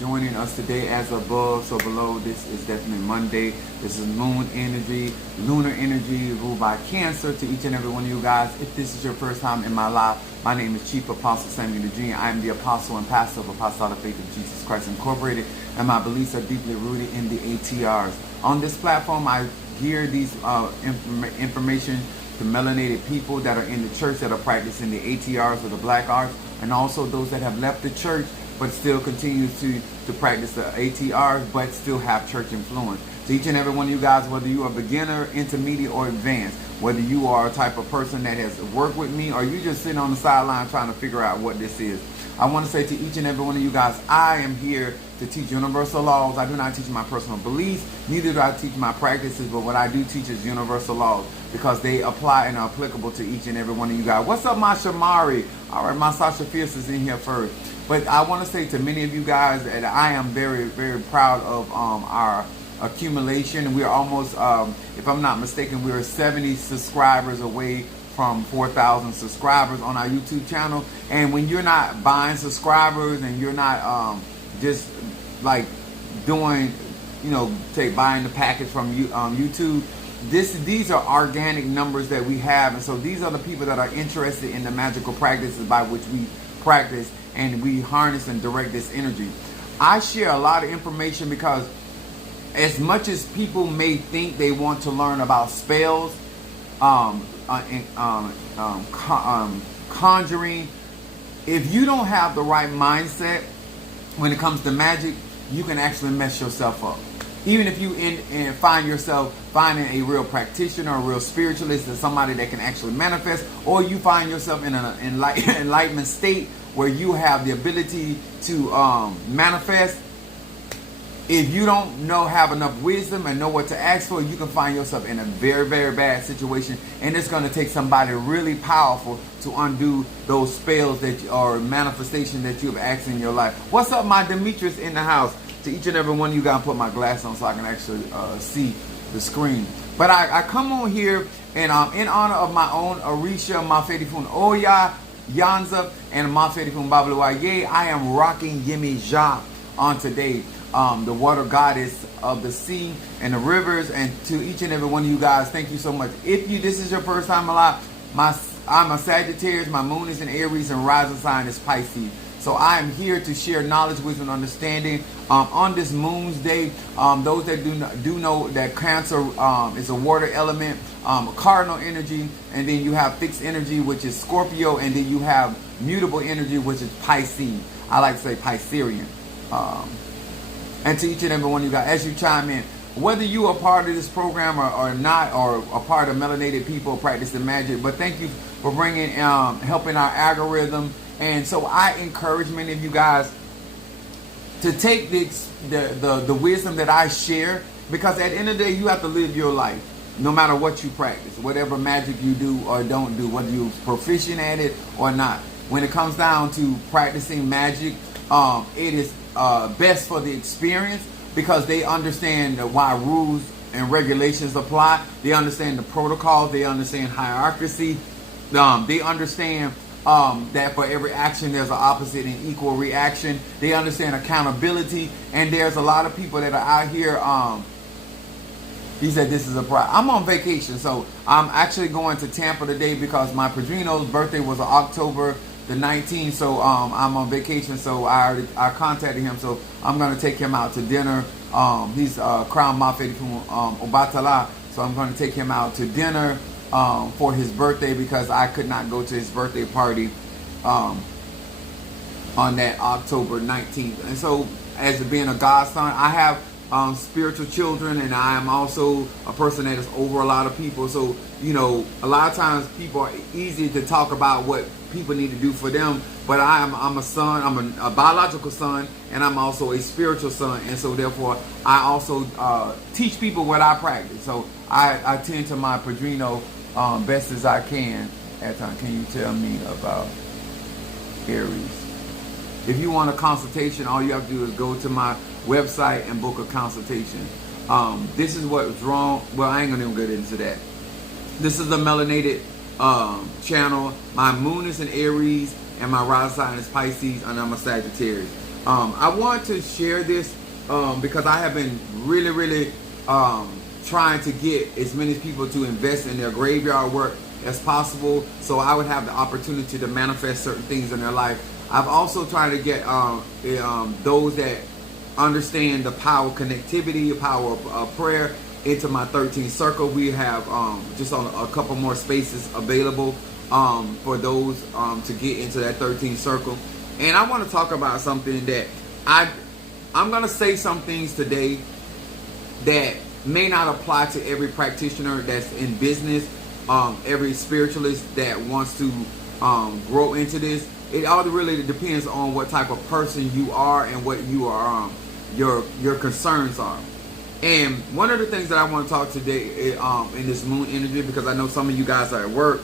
Joining us today as above, so below. This is definitely Monday. This is moon energy, lunar energy ruled by Cancer. To each and every one of you guys, if this is your first time in my life, my name is Chief Apostle Samuel Jr. I am the apostle and pastor of Apostolic Faith of Jesus Christ Incorporated, and my beliefs are deeply rooted in the ATRS. On this platform, I gear these information to melanated people that are in the church that are practicing the ATRs or the black arts, and also those that have left the church but still continue to practice the ATRs but still have church influence. To each and every one of you guys, whether you are beginner, intermediate, or advanced, whether you are a type of person that has worked with me or you just sitting on the sideline trying to figure out what this is, I want to say to each and every one of you guys, I am here to teach universal laws. I do not teach my personal beliefs, neither do I teach my practices, but what I do teach is universal laws because they apply and are applicable to each and every one of you guys. What's up, my Shamari? All right, my Sasha Fierce is in here first. But I want to say to many of you guys that I am very, very proud of our accumulation. We are almost, if I'm not mistaken, we are 70 subscribers away from 4,000 subscribers on our YouTube channel. And when you're not buying subscribers and you're not just like doing, buying the package from YouTube, these are organic numbers that we have. And so these are the people that are interested in the magical practices by which we practice, and we harness and direct this energy. I share a lot of information because as much as people may think they want to learn about spells, conjuring, if you don't have the right mindset when it comes to magic, you can actually mess yourself up. Even if you find yourself finding a real practitioner, a real spiritualist, or somebody that can actually manifest, or you find yourself in an enlightenment state where you have the ability to manifest, if you don't have enough wisdom and know what to ask for, you can find yourself in a very, very bad situation, and it's going to take somebody really powerful to undo those spells or manifestation that you have asked in your life. What's up, my Demetrius in the house? To each and every one of you, got to put my glass on so I can actually see the screen. But I come on here and in honor of my own Orisha, Mafedifun Oya, Yanza, and Mafedifun Babluaye, I am rocking Yemi Ja on today. The water goddess of the sea and the rivers. And to each and every one of you guys, thank you so much. If this is your first time alive, I'm a Sagittarius, my moon is in Aries, and rising sign is Pisces. So I am here to share knowledge, wisdom, and understanding on this Moon's Day. Those that do know that Cancer is a water element, cardinal energy, and then you have fixed energy, which is Scorpio, and then you have mutable energy, which is Pisces. I like to say Piscean. And to each and every one of you guys, as you chime in, whether you are part of this program or not, or a part of melanated people practicing magic, but thank you for bringing, helping our algorithm. And so I encourage many of you guys to take the wisdom that I share, because at the end of the day, you have to live your life, no matter what you practice, whatever magic you do or don't do, whether you're proficient at it or not. When it comes down to practicing magic, it is best for the experience, because they understand why rules and regulations apply. They understand the protocols. They understand hierarchy. They understand that for every action there's an opposite and equal reaction. They understand accountability, and there's a lot of people that are out here. He said this is a problem. I'm on vacation, so I'm actually going to Tampa today because my Padrino's birthday was October the 19th. So I'm on vacation, so I contacted him, so I'm going to take him out to dinner. He's Crown Mafedi from Obatala, so I'm going to take him out to dinner for his birthday, because I could not go to his birthday party on that October 19th. And so, as being a godson, I have spiritual children, and I am also a person that is over a lot of people. So, a lot of times people are easy to talk about what people need to do for them, but I'm a son, I'm a biological son, and I'm also a spiritual son, and so therefore I also teach people what I practice. So I tend to my Padrino best as I can at time. Can you tell me about Aries? If you want a consultation, all you have to do is go to my website and book a consultation. This is what's wrong. Well, I ain't gonna even get into that. This is the melanated channel. My moon is in Aries, and my rising sign is Pisces, and I'm a Sagittarius. I want to share this because I have been really trying to get as many people to invest in their graveyard work as possible, so I would have the opportunity to manifest certain things in their life. I've also tried to get those that understand the power of connectivity, the power of prayer into my 13th circle. We have just on a couple more spaces available for those to get into that 13th circle. And I want to talk about something that I'm going to say some things today that may not apply to every practitioner that's in business, every spiritualist that wants to grow into this. It all really depends on what type of person you are and what you are, your concerns are. And one of the things that I want to talk today in this moon energy, because I know some of you guys are at work,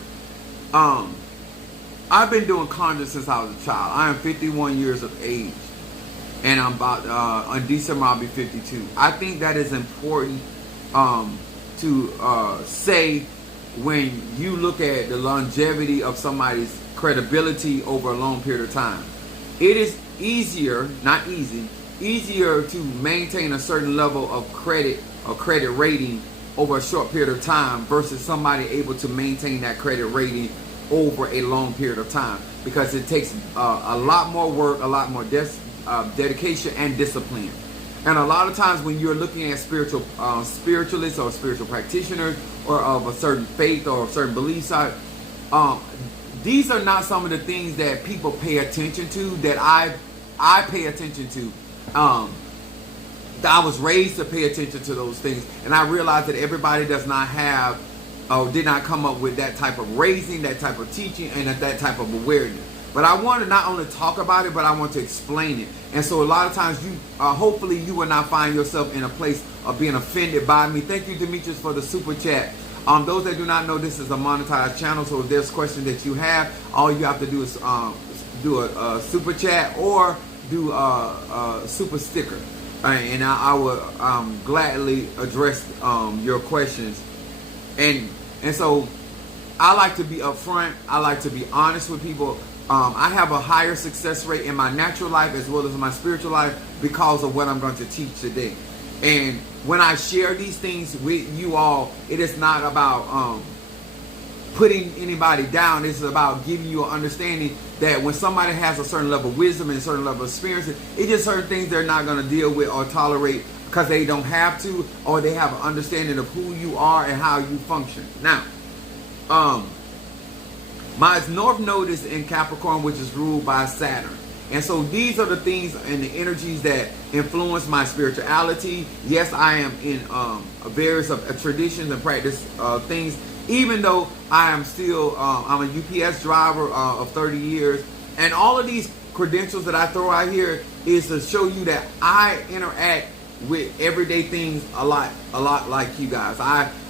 I've been doing conjuring since I was a child. I am 51 years of age, and I'm about on December I'll be 52. I think that is important to say when you look at the longevity of somebody's credibility over a long period of time. It is easier, not easy, easier to maintain a certain level of credit or credit rating over a short period of time versus somebody able to maintain that credit rating over a long period of time, because it takes a lot more work, a lot more dedication and discipline. And a lot of times when you're looking at spiritualists or spiritual practitioners or of a certain faith or a certain belief side, these are not some of the things that people pay attention to that I pay attention to. I was raised to pay attention to those things, and I realized that everybody does not have did not come up with that type of raising, that type of teaching, and that type of awareness. But I want to not only talk about it, but I want to explain it. And so a lot of times you, hopefully you will not find yourself in a place of being offended by me. Thank you, Demetrius, for the super chat. Those that do not know, this is a monetized channel, so if there's questions that you have, all you have to do is do a super chat or do a super sticker. And I will gladly address your questions. And so I like to be upfront. I like to be honest with people. I have a higher success rate in my natural life as well as my spiritual life because of what I'm going to teach today. And when I share these things with you all, it is not about putting anybody down. It's about giving you an understanding that when somebody has a certain level of wisdom and a certain level of experience, it's just certain things they're not going to deal with or tolerate because they don't have to, or they have an understanding of who you are and how you function. Now, my North Node is in Capricorn, which is ruled by Saturn. And so these are the things and the energies that influence my spirituality. Yes, I am in various traditions and practice things, even though I am still, I'm a UPS driver of 30 years. And all of these credentials that I throw out here is to show you that I interact with everyday things a lot like you guys.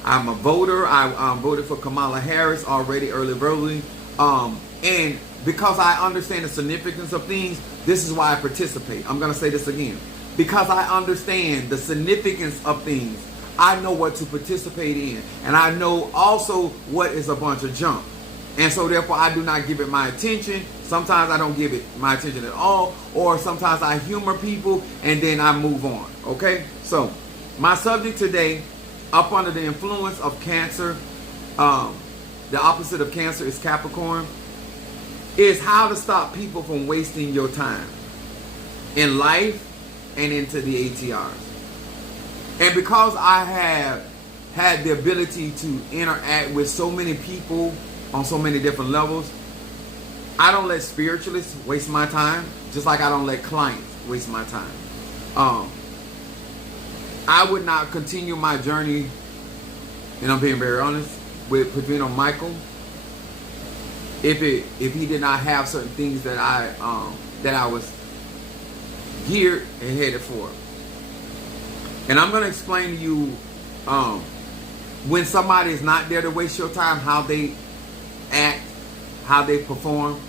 I'm a voter. I voted for Kamala Harris already, early voting. And because I understand the significance of things, this is why I participate. I'm going to say this again. Because I understand the significance of things, I know what to participate in. And I know also what is a bunch of junk. And so therefore I do not give it my attention. Sometimes I don't give it my attention at all. Or sometimes I humor people and then I move on. Okay? So my subject today, up under the influence of Cancer, the opposite of Cancer is Capricorn, is how to stop people from wasting your time in life and into the ATRS. And because I have had the ability to interact with so many people on so many different levels, I don't let spiritualists waste my time, just like I don't let clients waste my time. I would not continue my journey, and I'm being very honest, with Padrino Michael if he did not have certain things that I was geared and headed for. And I'm going to explain to you when somebody is not there to waste your time, how they act, how they perform,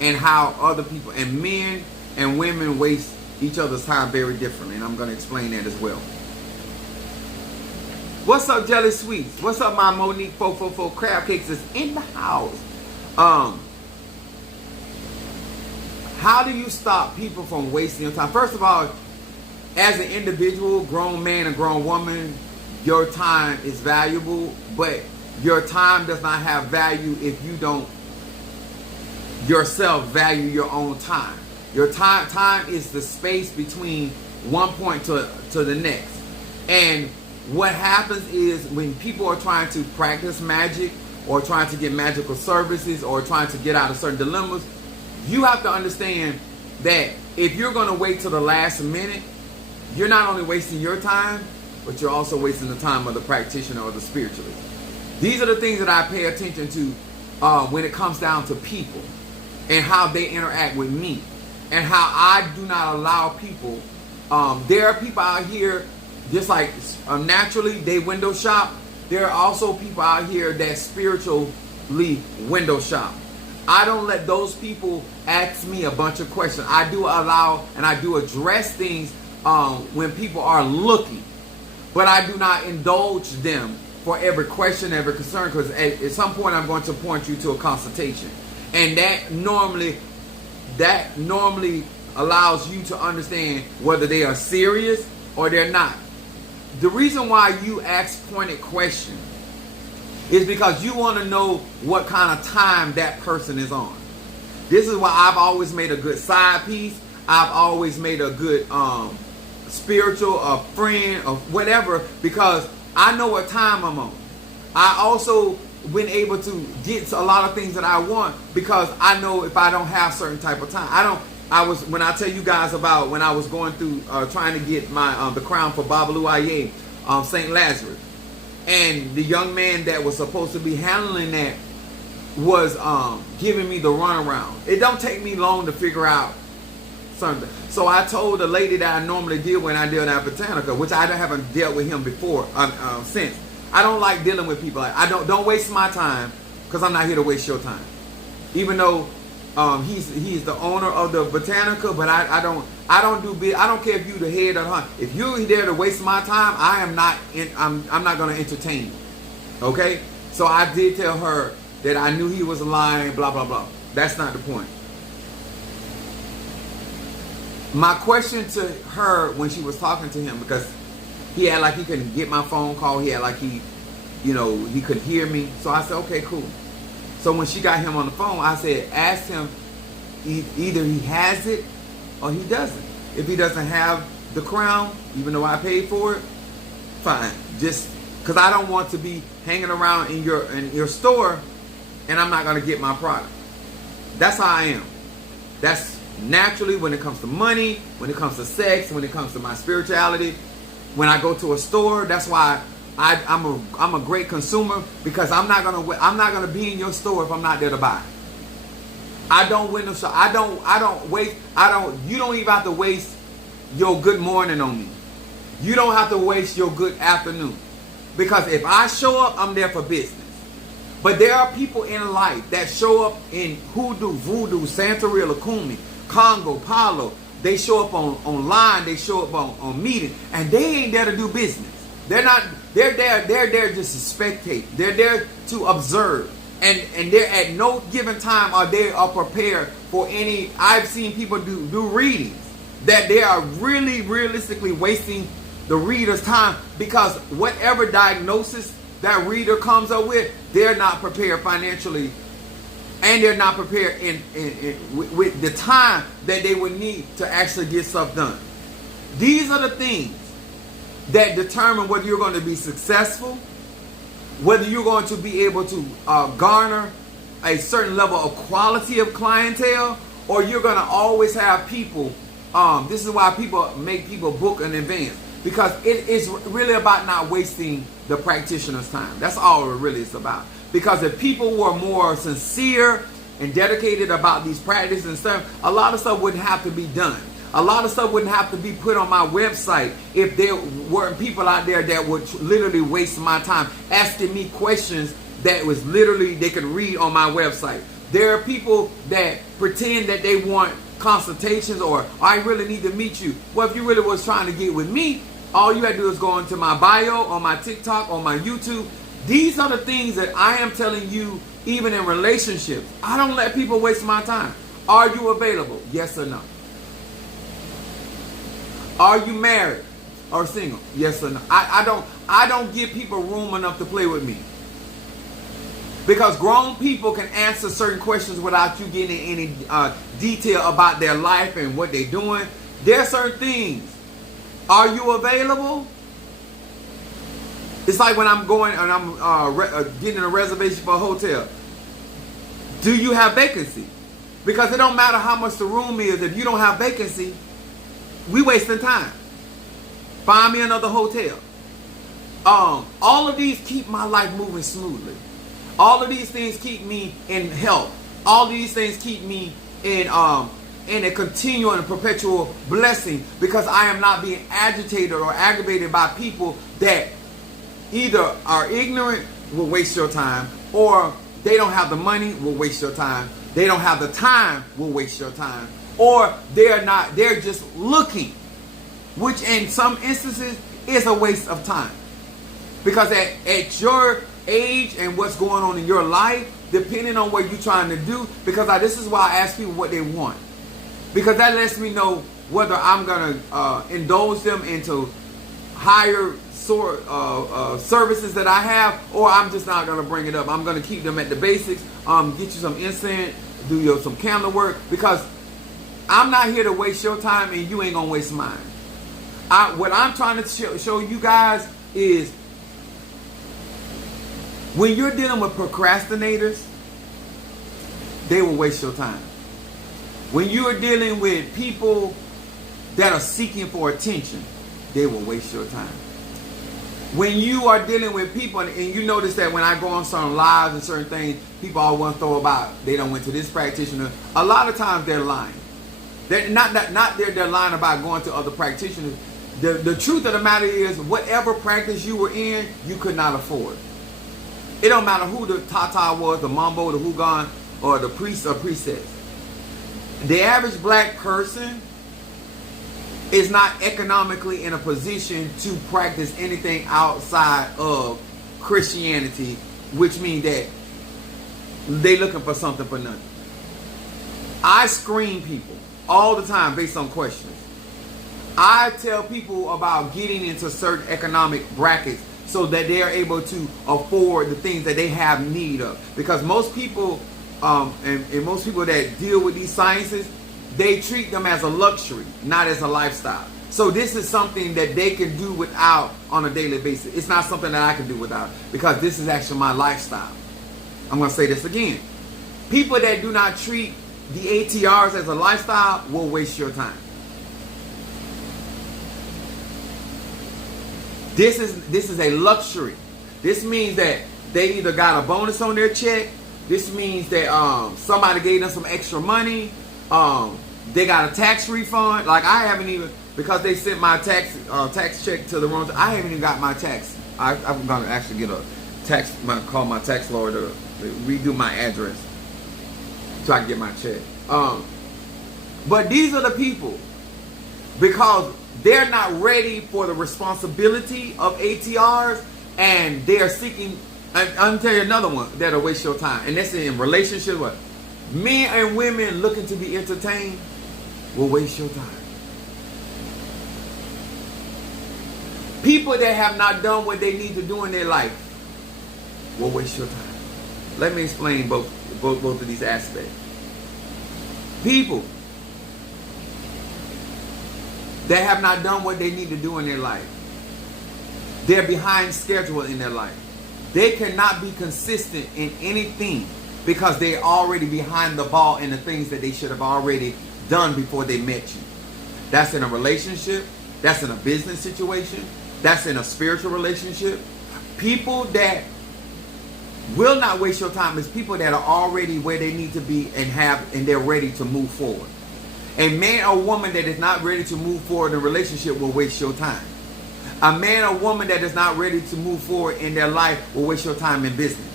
and how other people, and men and women, waste each other's time very differently. And I'm going to explain that as well. What's up, Jelly Sweets? What's up, my Monique 444 Crab Cakes is in the house. How do you stop people from wasting your time? First of all, as an individual, grown man and grown woman, your time is valuable, but your time does not have value if you don't yourself value your own time. Your time is the space between one point to the next. And what happens is when people are trying to practice magic or trying to get magical services or trying to get out of certain dilemmas, you have to understand that if you're going to wait till the last minute, you're not only wasting your time, but you're also wasting the time of the practitioner or the spiritualist. These are the things that I pay attention to when it comes down to people and how they interact with me and how I do not allow people. There are people out here, just like naturally they window shop. There are also people out here that spiritually window shop. I don't let those people ask me a bunch of questions. I do allow and I do address things when people are looking, but I do not indulge them for every question, every concern, because at some point I'm going to point you to a consultation, and that normally allows you to understand whether they are serious or they're not. The reason why you ask pointed questions is because you want to know what kind of time that person is on. This is why I've always made a good side piece. I've always made a good spiritual, a friend, or whatever, because I know what time I'm on. I also been able to get a lot of things that I want because I know if I don't have certain type of time. When I tell you guys about when I was going through trying to get my the crown for Babalu Aye, St. Lazarus, and the young man that was supposed to be handling that was giving me the runaround. It don't take me long to figure out something. So I told the lady that I normally deal when I deal at Botanica, which I haven't dealt with him before since. I don't like dealing with people. I don't waste my time because I'm not here to waste your time. Even though he's the owner of the Botanica, but I don't care if you the head or the hunt. If you're there to waste my time, I'm not going to entertain you. Okay? So I did tell her that I knew he was lying, blah blah blah. That's not the point. My question to her when she was talking to him, because he had like he couldn't get my phone call, he had like he could hear me. So I said, okay, cool. So when she got him on the phone, I said, ask him either he has it or he doesn't. If he doesn't have the crown, even though I paid for it, fine. Just because I don't want to be hanging around in your store and I'm not going to get my product. That's how I am. That's naturally when it comes to money, when it comes to sex, when it comes to my spirituality. When I go to a store, that's why I'm a great consumer, because I'm not gonna be in your store if I'm not there to buy. I don't window shop. I don't waste. You don't even have to waste your good morning on me. You don't have to waste your good afternoon, because if I show up, I'm there for business. But there are people in life that show up in hoodoo, voodoo, Santeria, Lakumi, Congo, Palo. They show up online. They show up on meetings, and they ain't there to do business. They're not. They're there just to spectate. They're there to observe, and they're at no given time are they prepared for any. I've seen people do readings that they are really realistically wasting the reader's time, because whatever diagnosis that reader comes up with, they're not prepared financially. And they're not prepared with the time that they would need to actually get stuff done. These are the things that determine whether you're going to be successful, whether you're going to be able to garner a certain level of quality of clientele, or you're going to always have people. This is why people make people book in advance, because it is really about not wasting the practitioner's time. That's all it really is about. Because if people were more sincere and dedicated about these practices and stuff, a lot of stuff wouldn't have to be done. A lot of stuff wouldn't have to be put on my website if there weren't people out there that would literally waste my time asking me questions that was literally they could read on my website. There are people that pretend that they want consultations, or I really need to meet you. Well, if you really was trying to get with me, all you had to do is go into my bio, on my TikTok, on my YouTube. These are the things that I am telling you, even in relationships. I don't let people waste my time. Are you available? Yes or no? Are you married or single? Yes or no? I don't give people room enough to play with me. Because grown people can answer certain questions without you getting any detail about their life and what they're doing. There are certain things. Are you available? It's like when I'm going and I'm getting a reservation for a hotel. Do you have vacancy? Because it don't matter how much the room is. If you don't have vacancy, we wasting time. Find me another hotel. All of these keep my life moving smoothly. All of these things keep me in health. All of these things keep me in a continual and perpetual blessing, because I am not being agitated or aggravated by people that either are ignorant, will waste your time, or they don't have the money, will waste your time. They don't have the time, will waste your time. Or they're just looking, which in some instances is a waste of time. Because at your age and what's going on in your life, depending on what you're trying to do, because this is why I ask people what they want. Because that lets me know whether I'm going to indulge them into higher services that I have, or I'm just not going to bring it up. I'm going to keep them at the basics, get you some incense, do some candle work, because I'm not here to waste your time and you ain't going to waste mine. What I'm trying to show you guys is, when you're dealing with procrastinators, they will waste your time. When you are dealing with people that are seeking for attention, they will waste your time. When you are dealing with people, and you notice that when I go on certain lives and certain things, people always want to throw about, they don't went to this practitioner. A lot of times they're lying. They're they're lying about going to other practitioners. The truth of the matter is, whatever practice you were in, you could not afford. It don't matter who the Tata was, the Mambo, the Hugan, or the priest or priestess. The average black person is not economically in a position to practice anything outside of Christianity, which means that they looking for something for nothing. I screen people all the time based on questions. I tell people about getting into certain economic brackets so that they are able to afford the things that they have need of. Because most people, and most people that deal with these sciences, they treat them as a luxury, not as a lifestyle. So this is something that they can do without on a daily basis. It's not something that I can do without, because this is actually my lifestyle. I'm going to say this again. People that do not treat the ATRS as a lifestyle will waste your time. This is a luxury. This means that they either got a bonus on their check. This means that somebody gave them some extra money. They got a tax refund. Like, I haven't even, because they sent my tax check to the wrong. I haven't even got my tax. I'm gonna actually get call my tax lawyer to redo my address so I can get my check. But these are the people, because they're not ready for the responsibility of ATRs, and they are seeking. I'll tell you another one that'll waste your time, and that's in relationships. What? Men and women looking to be entertained will waste your time. People that have not done what they need to do in their life will waste your time. Let me explain both of these aspects. People that have not done what they need to do in their life, they're behind schedule in their life. They cannot be consistent in anything because they're already behind the ball in the things that they should have already done before they met you. That's in a relationship. That's in a business situation. That's in a spiritual relationship. People that will not waste your time is people that are already where they need to be and they're ready to move forward. A man or woman that is not ready to move forward in a relationship will waste your time. A man or woman that is not ready to move forward in their life will waste your time in business.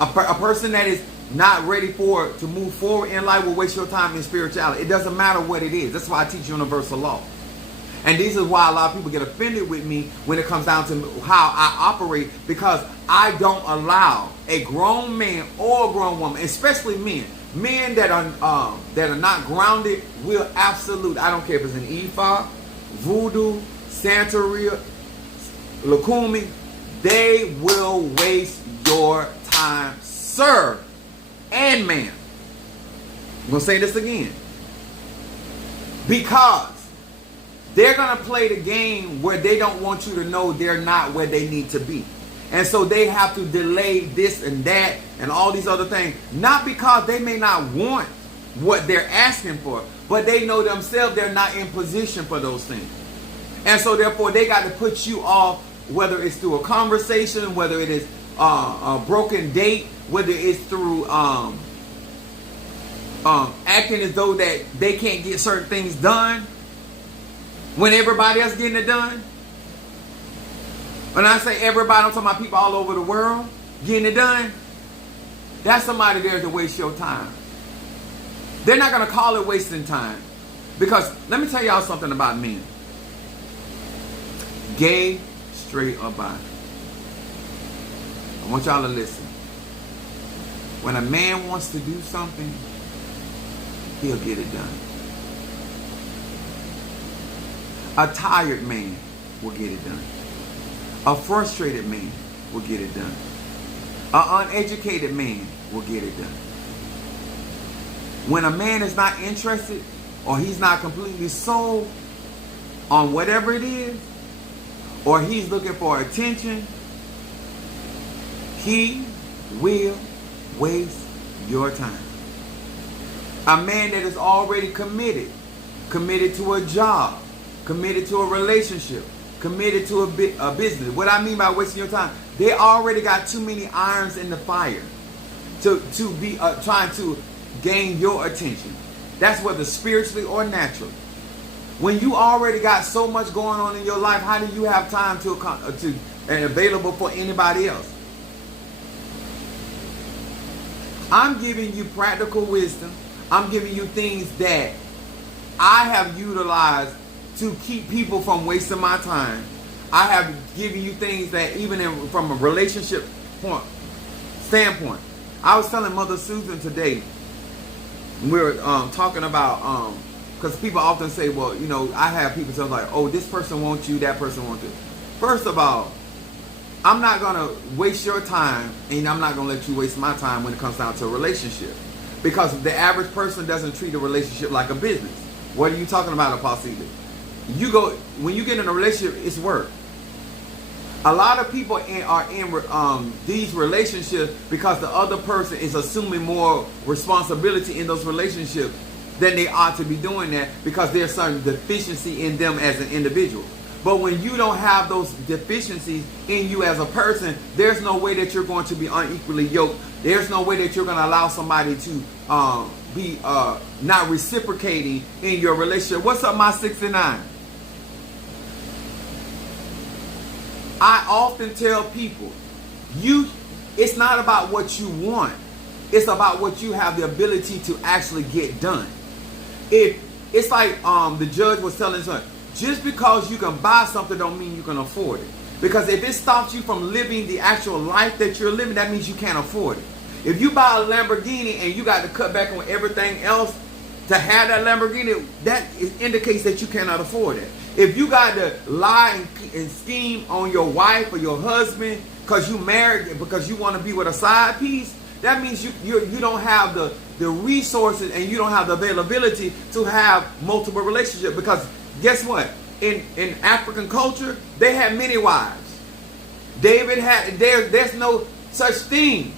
A person that is not ready to move forward in life will waste your time in spirituality. It doesn't matter what it is. That's why I teach universal law. And this is why a lot of people get offended with me when it comes down to how I operate, because I don't allow a grown man or a grown woman, especially men. Men that are not grounded will absolute. I don't care if it's an Ifa, Voodoo, Santeria, Lakumi. They will waste your time, sir and ma'am. I'm gonna say this again, because they're gonna play the game where they don't want you to know they're not where they need to be. And so they have to delay this and that and all these other things. Not because they may not want what they're asking for, but they know themselves they're not in position for those things. And so therefore they got to put you off, whether it's through a conversation, whether it is a broken date, whether it's through acting as though that they can't get certain things done when everybody else getting it done. When I say everybody, I'm talking about people all over the world getting it done. That's somebody there to waste your time. They're not going to call it wasting time. Because let me tell y'all something about men. Gay, straight, or bi. I want y'all to listen. When a man wants to do something, he'll get it done. A tired man will get it done. A frustrated man will get it done. An uneducated man will get it done. When a man is not interested or he's not completely sold on whatever it is, or he's looking for attention, he will waste your time. A man that is already committed to a job, committed to a relationship, committed to a business. What I mean by wasting your time, they already got too many irons in the fire to be trying to gain your attention. That's whether spiritually or naturally. When you already got so much going on in your life, how do you have time to and available for anybody else? I'm giving you practical wisdom. I'm giving you things that I have utilized to keep people from wasting my time. I have given you things that even from a relationship standpoint. I was telling Mother Susan today, we were talking about, because people often say, well, you know, I have people say like, oh, this person wants you, that person wants you. First of all, I'm not going to waste your time, and I'm not going to let you waste my time when it comes down to a relationship. Because the average person doesn't treat a relationship like a business. What are you talking about, Apostle? When you get in a relationship, it's work. A lot of people are in these relationships because the other person is assuming more responsibility in those relationships than they ought to be doing that, because there's some deficiency in them as an individual. But when you don't have those deficiencies in you as a person, there's no way that you're going to be unequally yoked. There's no way that you're going to allow somebody to be not reciprocating in your relationship. What's up, my 69? I often tell people, it's not about what you want. It's about what you have the ability to actually get done. It's like the judge was telling us, just because you can buy something don't mean you can afford it. Because if it stops you from living the actual life that you're living, that means you can't afford it. If you buy a Lamborghini and you got to cut back on everything else to have that Lamborghini, that indicates that you cannot afford it. If you got to lie and scheme on your wife or your husband because you married, because you want to be with a side piece, that means you don't have the resources and you don't have the availability to have multiple relationships. Because guess what? In African culture, they had many wives. David had, there's no such thing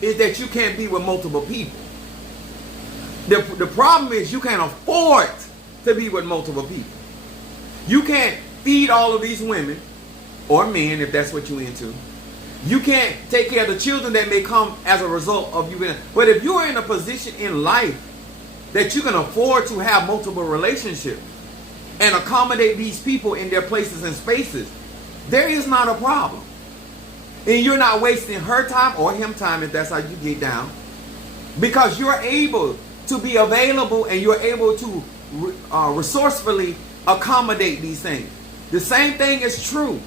is that you can't be with multiple people. The problem is you can't afford to be with multiple people. You can't feed all of these women or men, if that's what you're into. You can't take care of the children that may come as a result of you being. But if you're in a position in life that you can afford to have multiple relationships and accommodate these people in their places and spaces, there is not a problem. And you're not wasting her time or him time, if that's how you get down, because you're able to be available and you're able to resourcefully accommodate these things. The same thing is true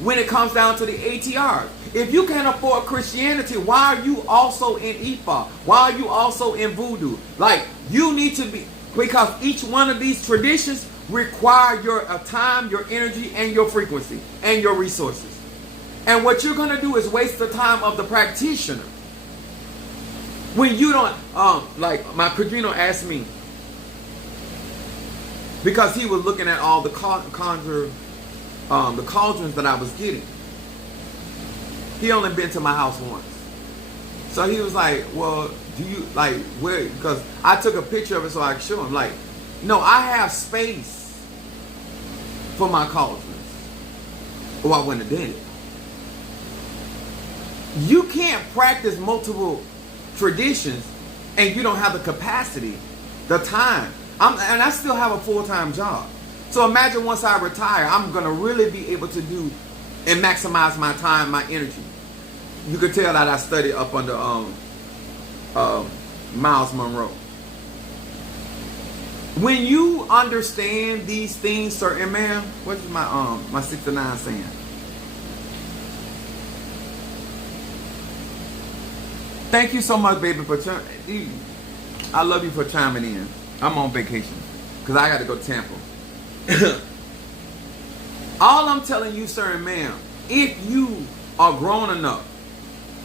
when it comes down to the ATRs. If you can't afford Christianity, why are you also in Ifa? Why are you also in Voodoo? Like, you need to be, because each one of these traditions require your time, your energy, and your frequency, and your resources. And what you're going to do is waste the time of the practitioner. When you don't, like my Padrino asked me, because he was looking at all the cauldrons that I was getting. He only been to my house once. So he was like, well, do you, like, where, because I took a picture of it so I could show him, like, no, I have space for my cauldrons. Or I wouldn't have done it. You can't practice multiple traditions and you don't have the capacity, the time. And I still have a full-time job. So imagine once I retire, I'm going to really be able to do and maximize my time, my energy. You could tell that I studied up under Miles Monroe. When you understand these things, sir and ma'am, what's my 69 saying? Thank you so much, baby, for I love you for chiming in. I'm on vacation because I got to go to Tampa. All I'm telling you, sir and ma'am, if you are grown enough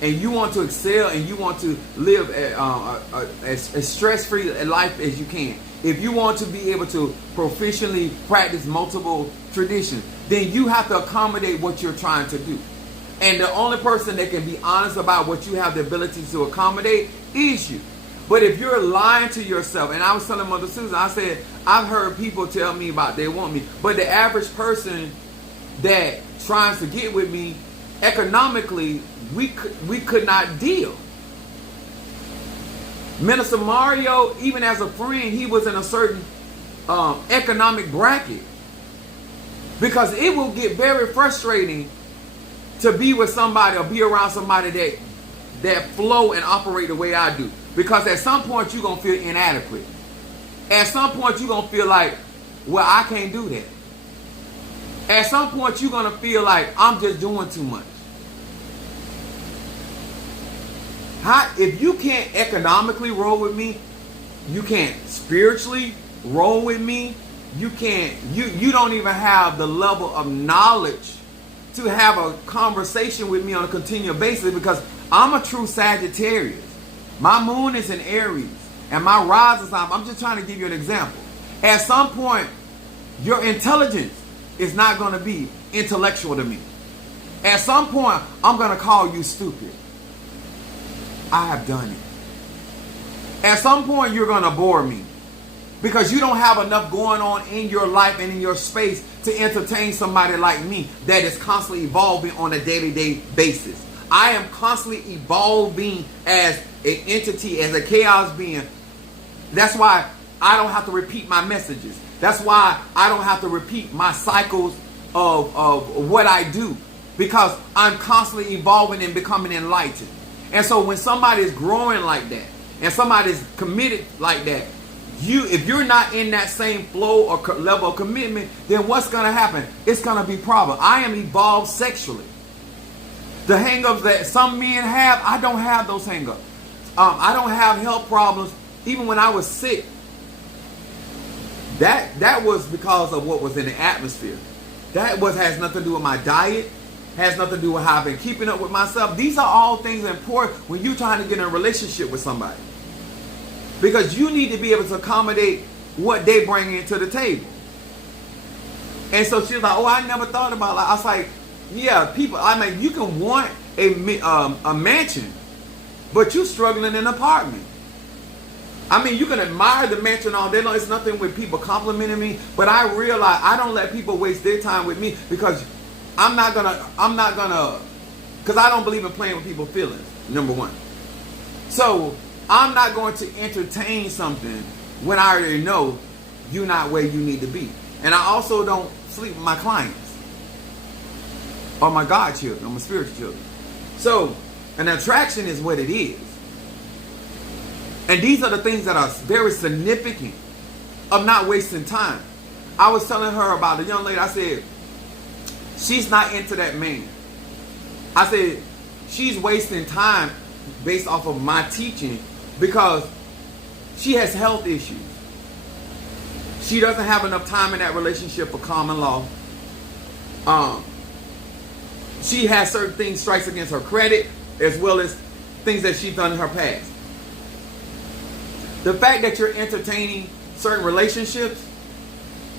and you want to excel and you want to live as stress-free a life as you can, if you want to be able to proficiently practice multiple traditions, then you have to accommodate what you're trying to do. And the only person that can be honest about what you have the ability to accommodate is you. But if you're lying to yourself, and I was telling Mother Susan, I said, I've heard people tell me about they want me, but the average person that tries to get with me, economically, we could not deal. Minister Mario, even as a friend, he was in a certain economic bracket. Because it will get very frustrating to be with somebody or be around somebody that flow and operate the way I do. Because at some point you're going to feel inadequate. At some point you're going to feel like, well, I can't do that. At some point you're going to feel like I'm just doing too much. If you can't economically roll with me, you can't spiritually roll with me, you don't even have the level of knowledge to have a conversation with me on a continual basis, because I'm a true Sagittarius. My moon is in Aries and my rising sign, I'm just trying to give you an example. At some point, your intelligence is not going to be intellectual to me. At some point, I'm going to call you stupid. I have done it. At some point, you're going to bore me because you don't have enough going on in your life and in your space to entertain somebody like me that is constantly evolving on a day-to-day basis. I am constantly evolving as an entity, as a chaos being. That's why I don't have to repeat my messages. That's why I don't have to repeat my cycles of what I do, because I'm constantly evolving and becoming enlightened. And so when somebody is growing like that and somebody is committed like that, if you're not in that same flow or level of commitment, then what's going to happen? It's going to be problem. I am evolved sexually. The hang-ups that some men have, I don't have those hang-ups. I don't have health problems. Even when I was sick, that was because of what was in the atmosphere. Has nothing to do with my diet. Has nothing to do with how I've been keeping up with myself. These are all things important when you're trying to get in a relationship with somebody. Because you need to be able to accommodate what they bring into the table. And so she was like, oh, I never thought about it. I was like, yeah, people, I mean, you can want a mansion, but you're struggling in an apartment. I mean, you can admire the mansion all day long. It's nothing with people complimenting me, but I realize I don't let people waste their time with me, because because I don't believe in playing with people's feelings, number one. So I'm not going to entertain something when I already know you're not where you need to be. And I also don't sleep with my clients or my God children or my spiritual children. So an attraction is what it is. And these are the things that are very significant of not wasting time. I was telling her about the young lady. I said, she's not into that man. I said, she's wasting time based off of my teaching because she has health issues. She doesn't have enough time in that relationship for common law. She has certain things, strikes against her credit, as well as things that she's done in her past. The fact that you're entertaining certain relationships,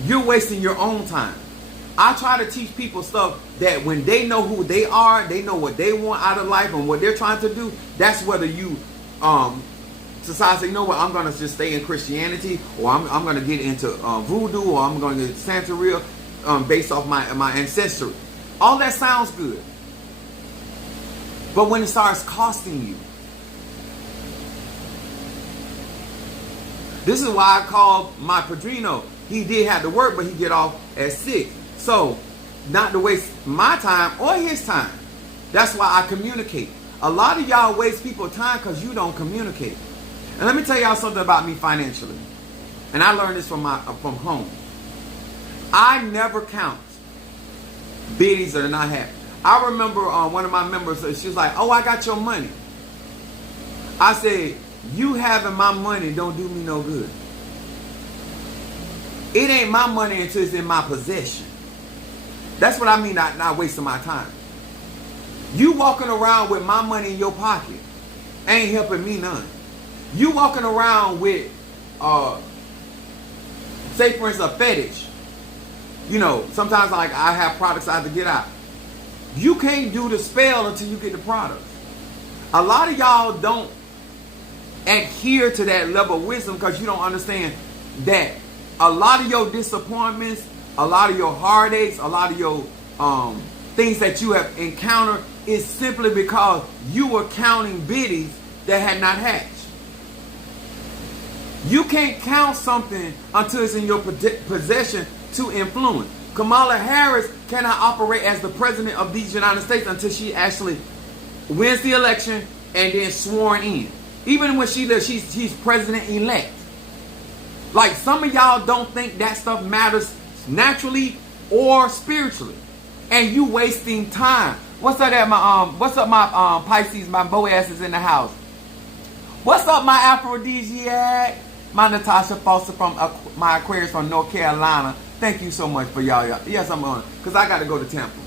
you're wasting your own time. I try to teach people stuff that when they know who they are, they know what they want out of life and what they're trying to do, that's whether you decide to say, you know what, I'm going to just stay in Christianity, or I'm going to get into voodoo, or I'm going to get Santeria based off my ancestry. All that sounds good. But when it starts costing you, this is why I called my padrino. He did have to work, but he get off at 6. So, not to waste my time or his time. That's why I communicate. A lot of y'all waste people's time because you don't communicate. And let me tell y'all something about me financially. And I learned this from home. I never count biddies that are not happy. I remember one of my members, she was like, oh, I got your money. I said, you having my money don't do me no good. It ain't my money until it's in my possession. That's what I mean, not wasting my time. You walking around with my money in your pocket ain't helping me none. You walking around with, say for instance, a fetish. You know, sometimes like I have products I have to get out. You can't do the spell until you get the products. A lot of y'all don't adhere to that level of wisdom because you don't understand that a lot of your disappointments, a lot of your heartaches, a lot of your things that you have encountered is simply because you were counting biddies that had not hatched. You can't count something until it's in your possession to influence. Kamala Harris cannot operate as the president of these United States until she actually wins the election and then sworn in. Even when she's president-elect. Like, some of y'all don't think that stuff matters naturally or spiritually. And you wasting time. What's up my Pisces, my Boaz is in the house. What's up my Aphrodisiac? My Natasha Foster from my Aquarius from North Carolina. Thank you so much for y'all. Yes, I'm on. Because I got to go to Tampa.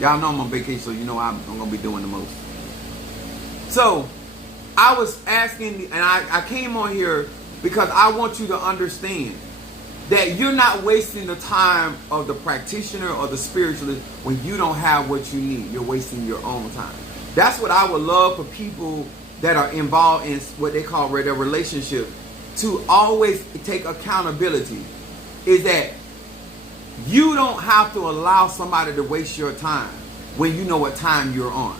Y'all know I'm on vacation, so you know I'm going to be doing the most. So, I was asking, and I came on here because I want you to understand that you're not wasting the time of the practitioner or the spiritualist when you don't have what you need. You're wasting your own time. That's what I would love for people that are involved in what they call their relationship to always take accountability. Is that you don't have to allow somebody to waste your time when you know what time you're on.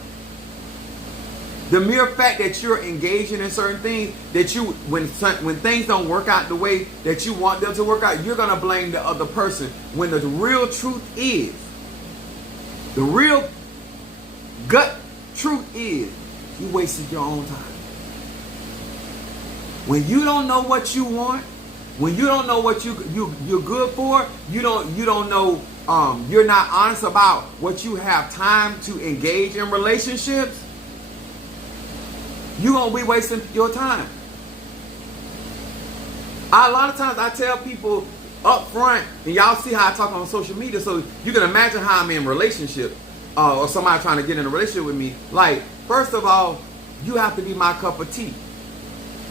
The mere fact that you're engaging in certain things, that you, when things don't work out the way that you want them to work out, you're going to blame the other person. When the real truth is, the real gut truth is, you wasted your own time. When you don't know what you want, when you don't know what you're good for, you don't know, you're not honest about what you have time to engage in relationships, you're going to be wasting your time. A lot of times I tell people up front, and y'all see how I talk on social media, so you can imagine how I'm in a relationship, or somebody trying to get in a relationship with me. Like, first of all, you have to be my cup of tea.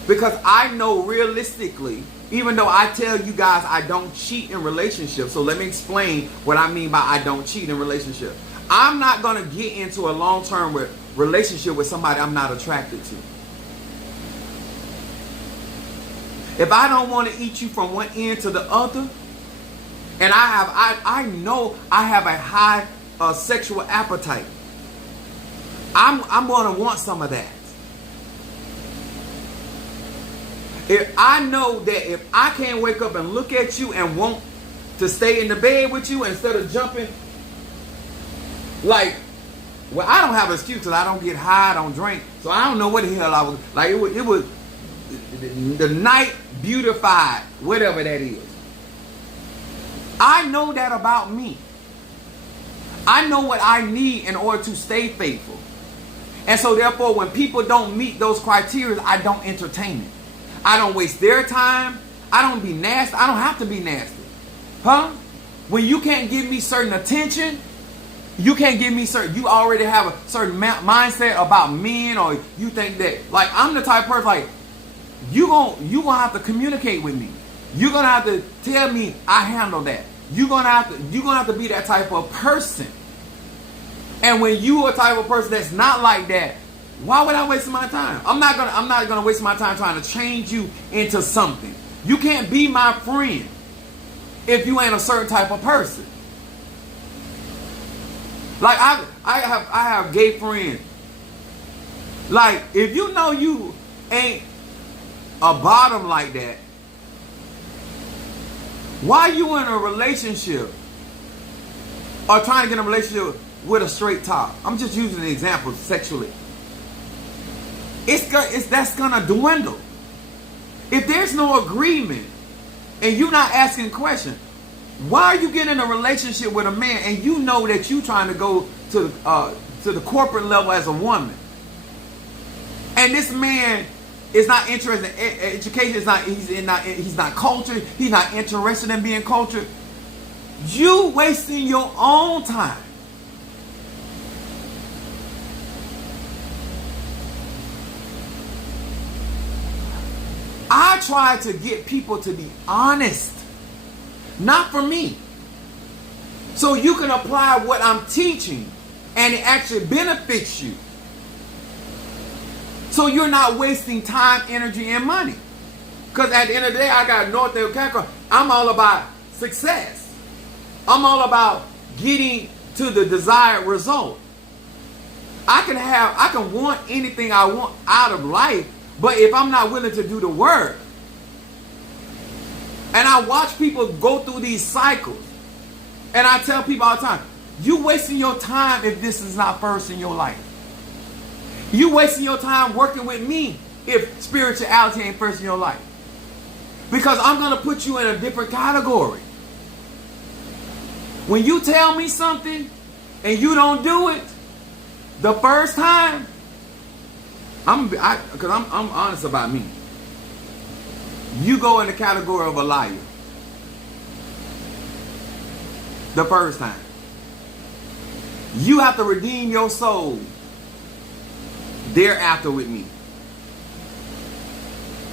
Because I know realistically, even though I tell you guys I don't cheat in relationships, so let me explain what I mean by I don't cheat in relationships. I'm not going to get into a long-term relationship with somebody I'm not attracted to. If I don't want to eat you from one end to the other, and I know I have a high sexual appetite, I'm going to want some of that. If I know that if I can't wake up and look at you and want to stay in the bed with you instead of jumping, like, well, I don't have an excuse because I don't get high, I don't drink, so I don't know what the hell I was, like, it was the night beautified, whatever that is. I know that about me. I know what I need in order to stay faithful. And so therefore, when people don't meet those criteria, I don't entertain it. I don't waste their time. I don't be nasty. I don't have to be nasty. Huh? When you can't give me certain attention, you can't give me certain, you already have a certain mindset about men, or you think that, like, I'm the type of person, like, you gonna have to communicate with me. You're gonna have to tell me I handle that. You're gonna have to be that type of person. And when you are a type of person that's not like that, why would I waste my time? I'm not gonna waste my time trying to change you into something. You can't be my friend if you ain't a certain type of person. Like I have gay friends. Like, if you know you ain't a bottom like that, why you in a relationship or trying to get in a relationship with a straight top? I'm just using an example sexually. That's gonna dwindle. If there's no agreement and you're not asking questions, why are you getting in a relationship with a man and you know that you trying to go to the corporate level as a woman, and this man is not interested in education? He's not cultured. He's not interested in being cultured. You wasting your own time. I try to get people to be honest. Not for me. So you can apply what I'm teaching and it actually benefits you. So you're not wasting time, energy, and money. Because at the end of the day, I got North End Capricorn. I'm all about success. I'm all about getting to the desired result. I can want anything I want out of life, but if I'm not willing to do the work, and I watch people go through these cycles, and I tell people all the time, you wasting your time if this is not first in your life. You wasting your time working with me if spirituality ain't first in your life. Because I'm going to put you in a different category. When you tell me something and you don't do it the first time, because I'm honest about me. You go in the category of a liar the first time. You have to redeem your soul thereafter with me.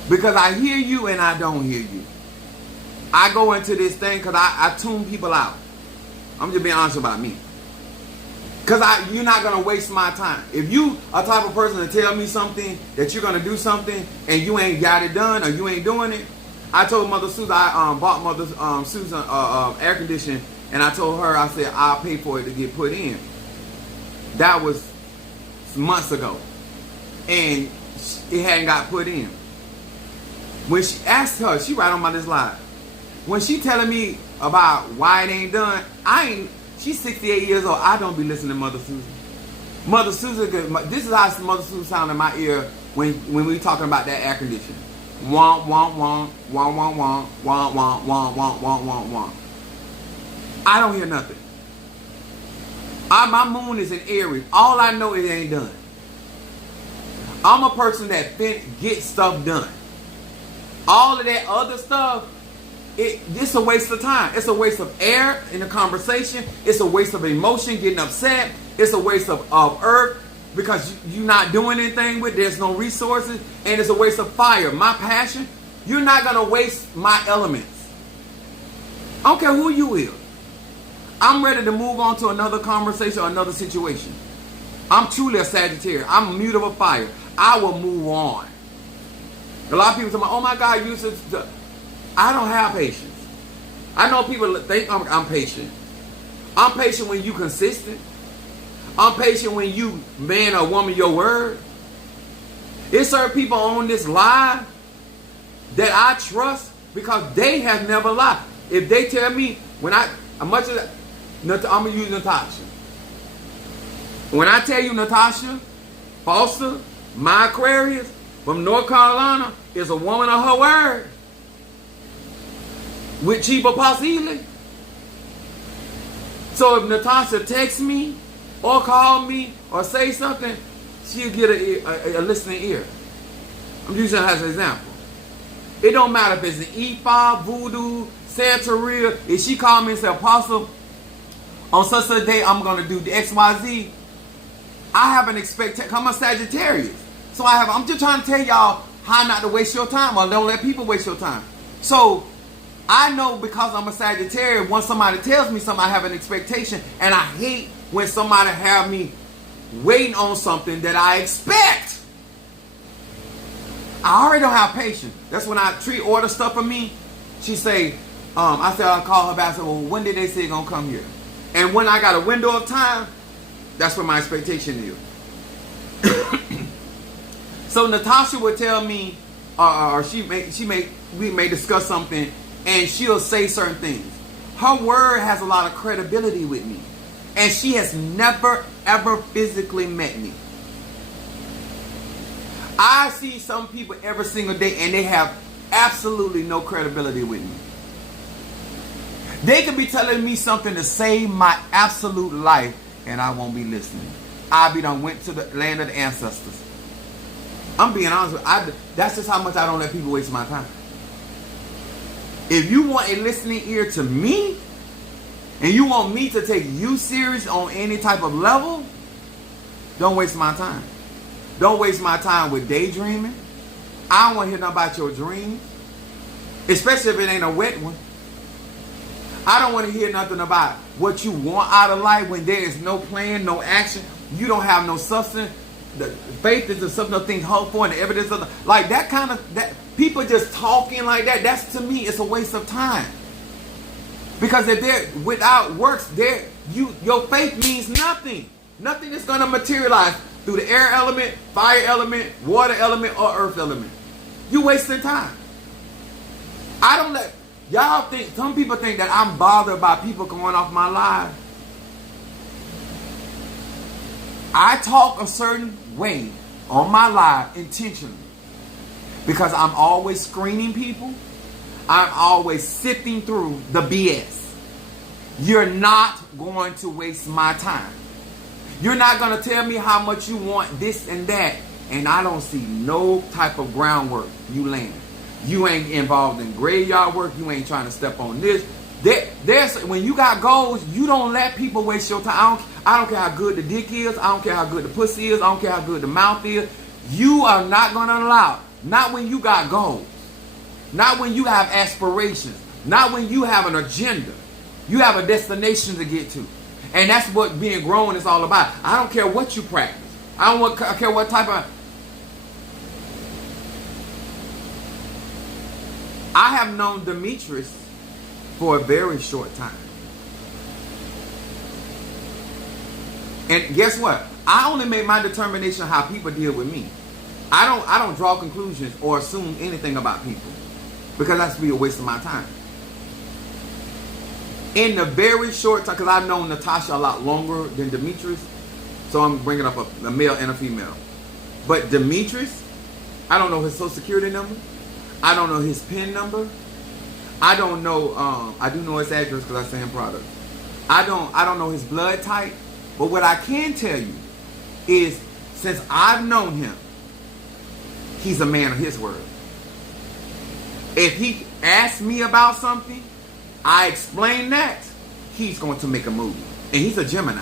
Because I hear you and I don't hear you. I go into this thing because I tune people out. I'm just being honest about me. Because you're not going to waste my time. If you are the type of person to tell me something, that you're going to do something, and you ain't got it done, or you ain't doing it. I told Mother Susan, I bought Mother Susan air conditioning, and I told her, I said, I'll pay for it to get put in. That was months ago. And it hadn't got put in. When she asked her, she right on my this live. When she telling me about why it ain't done, she's 68 years old. I don't be listening to Mother Susan. Mother Susan, this is how Mother Susan sound in my ear when we talking about that air conditioning. Womp, womp, womp, womp, womp, womp, womp, womp, womp, womp, womp, womp, womp. I don't hear nothing. My moon is in Aries. All I know is it ain't done. I'm a person that gets stuff done. All of that other stuff, it's a waste of time. It's a waste of air in the conversation. It's a waste of emotion, getting upset. It's a waste of earth because you're not doing anything with it. There's no resources. And it's a waste of fire. My passion, you're not going to waste my elements. I don't care who you is. I'm ready to move on to another conversation or another situation. I'm truly a Sagittarius. I'm a mute of a fire. I will move on. A lot of people say, oh my God, you should. I don't have patience. I know people think I'm patient. I'm patient when you consistent. I'm patient when you man or woman your word. There's certain people on this live that I trust because they have never lied. If they tell me I'm gonna use Natasha. When I tell you Natasha Foster, my Aquarius from North Carolina, is a woman of her word. With Chiba Pasili. So if Natasha texts me or call me or say something, she'll get a listening ear. I'm using her as an example. It don't matter if it's an Ifa, Voodoo, Santeria. If she call me and say, Apostle, on such a day I'm going to do the XYZ, I have an expectation. I'm a Sagittarius. So I'm just trying to tell y'all how not to waste your time, or don't let people waste your time. So I know, because I'm a Sagittarius, when somebody tells me something, I have an expectation. And I hate when somebody have me waiting on something that I expect. I already don't have patience. That's when I order stuff for me. She say, I'll call her back and say, well, when did they say they're going to come here? And when I got a window of time, that's what my expectation is. So Natasha would tell me, or we may discuss something, and she'll say certain things. Her word has a lot of credibility with me. And she has never, ever physically met me. I see some people every single day, and they have absolutely no credibility with me. They could be telling me something to save my absolute life, and I won't be listening. I done went to the land of the ancestors. I'm being honest with you. That's just how much I don't let people waste my time. If you want a listening ear to me, and you want me to take you serious on any type of level, don't waste my time. Don't waste my time with daydreaming. I don't want to hear nothing about your dreams, especially if it ain't a wet one. I don't want to hear nothing about what you want out of life when there is no plan, no action. You don't have no substance. The faith is the substance of things hoped for, and the evidence of like that kind of that. People just talking like that. That's, to me, it's a waste of time. Because if they're without works, your faith means nothing. Nothing is going to materialize through the air element, fire element, water element, or earth element. You wasting time. I don't let y'all think. Some people think that I'm bothered by people going off my live. I talk a certain way on my live intentionally because I'm always screening people. I'm always sifting through the BS. You're not going to waste my time. You're not going to tell me how much you want this and that, and I don't see no type of groundwork you laying. You ain't involved in graveyard work. You ain't trying to step on this. When you got goals, you don't let people waste your time. I don't care how good the dick is. I don't care how good the pussy is. I don't care how good the mouth is. You are not going to allow. Not when you got goals. Not when you have aspirations. Not when you have an agenda. You have a destination to get to. And that's what being grown is all about. I don't care what you practice. I care what type of... I have known Demetrius for a very short time. And guess what? I only make my determination how people deal with me. I don't draw conclusions or assume anything about people, because that's be a waste of my time. In the very short time, because I've known Natasha a lot longer than Demetrius, so I'm bringing up a male and a female. But Demetrius, I don't know his social security number. I don't know his PIN number. I don't know. I do know his address because I send him products. I don't know his blood type. But what I can tell you is, since I've known him, he's a man of his word. If he asks me about something, I explain that, he's going to make a move. And he's a Gemini.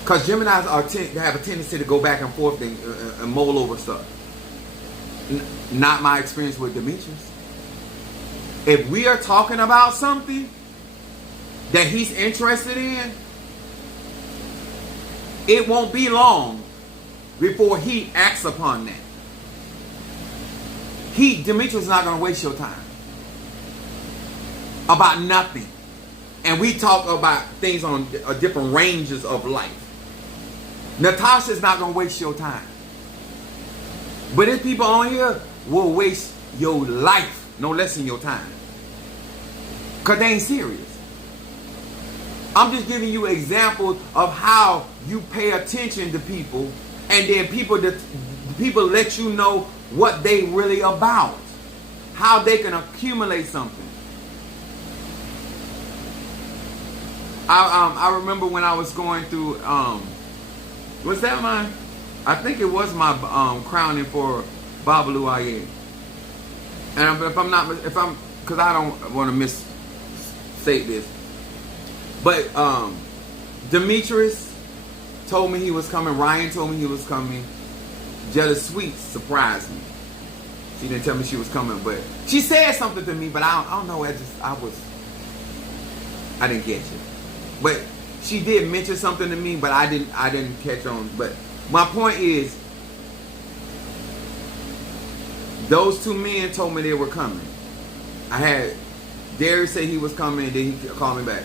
Because Geminis have a tendency to go back and forth and mull over stuff. Not my experience with Demetrius. If we are talking about something that he's interested in, it won't be long before he acts upon that. Demetrius is not going to waste your time about nothing. And we talk about things on different ranges of life. Natasha is not going to waste your time. But there's people on here will waste your life, no less than your time. Because they ain't serious. I'm just giving you examples of how you pay attention to people, and then people let you know what they really about, how they can accumulate something. I remember when I was going through was that mine? I think it was my crowning for Babalu Aye. And because I don't want to misstate this, but Demetrius told me he was coming. Ryan told me he was coming. Jealous Sweet surprised me. She didn't tell me she was coming, but she said something to me. But I don't know. I didn't catch it. But she did mention something to me, but I didn't catch on. But my point is, those two men told me they were coming. I had Darius say he was coming, and then he called me back.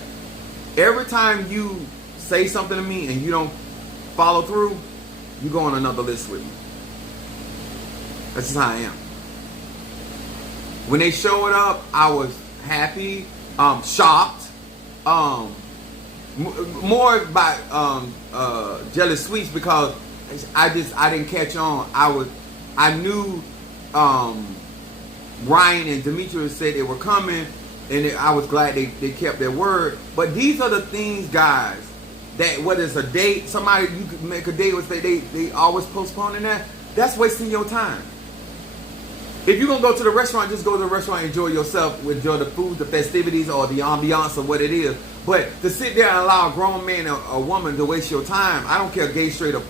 Every time you say something to me and you don't follow through, you go on another list with me. That's just how I am. When they showed up, I was happy, shocked, more by Jealous Sweets, because I didn't catch on. I knew Ryan and Demetrius said they were coming, and I was glad they kept their word. But these are the things, guys, that whether it's a date, somebody you could make a date with, they always postponing that. That's wasting your time. If you're going to go to the restaurant, just go to the restaurant and enjoy yourself, enjoy the food, the festivities, or the ambiance of what it is. But to sit there and allow a grown man or a woman to waste your time, I don't care gay, straight, or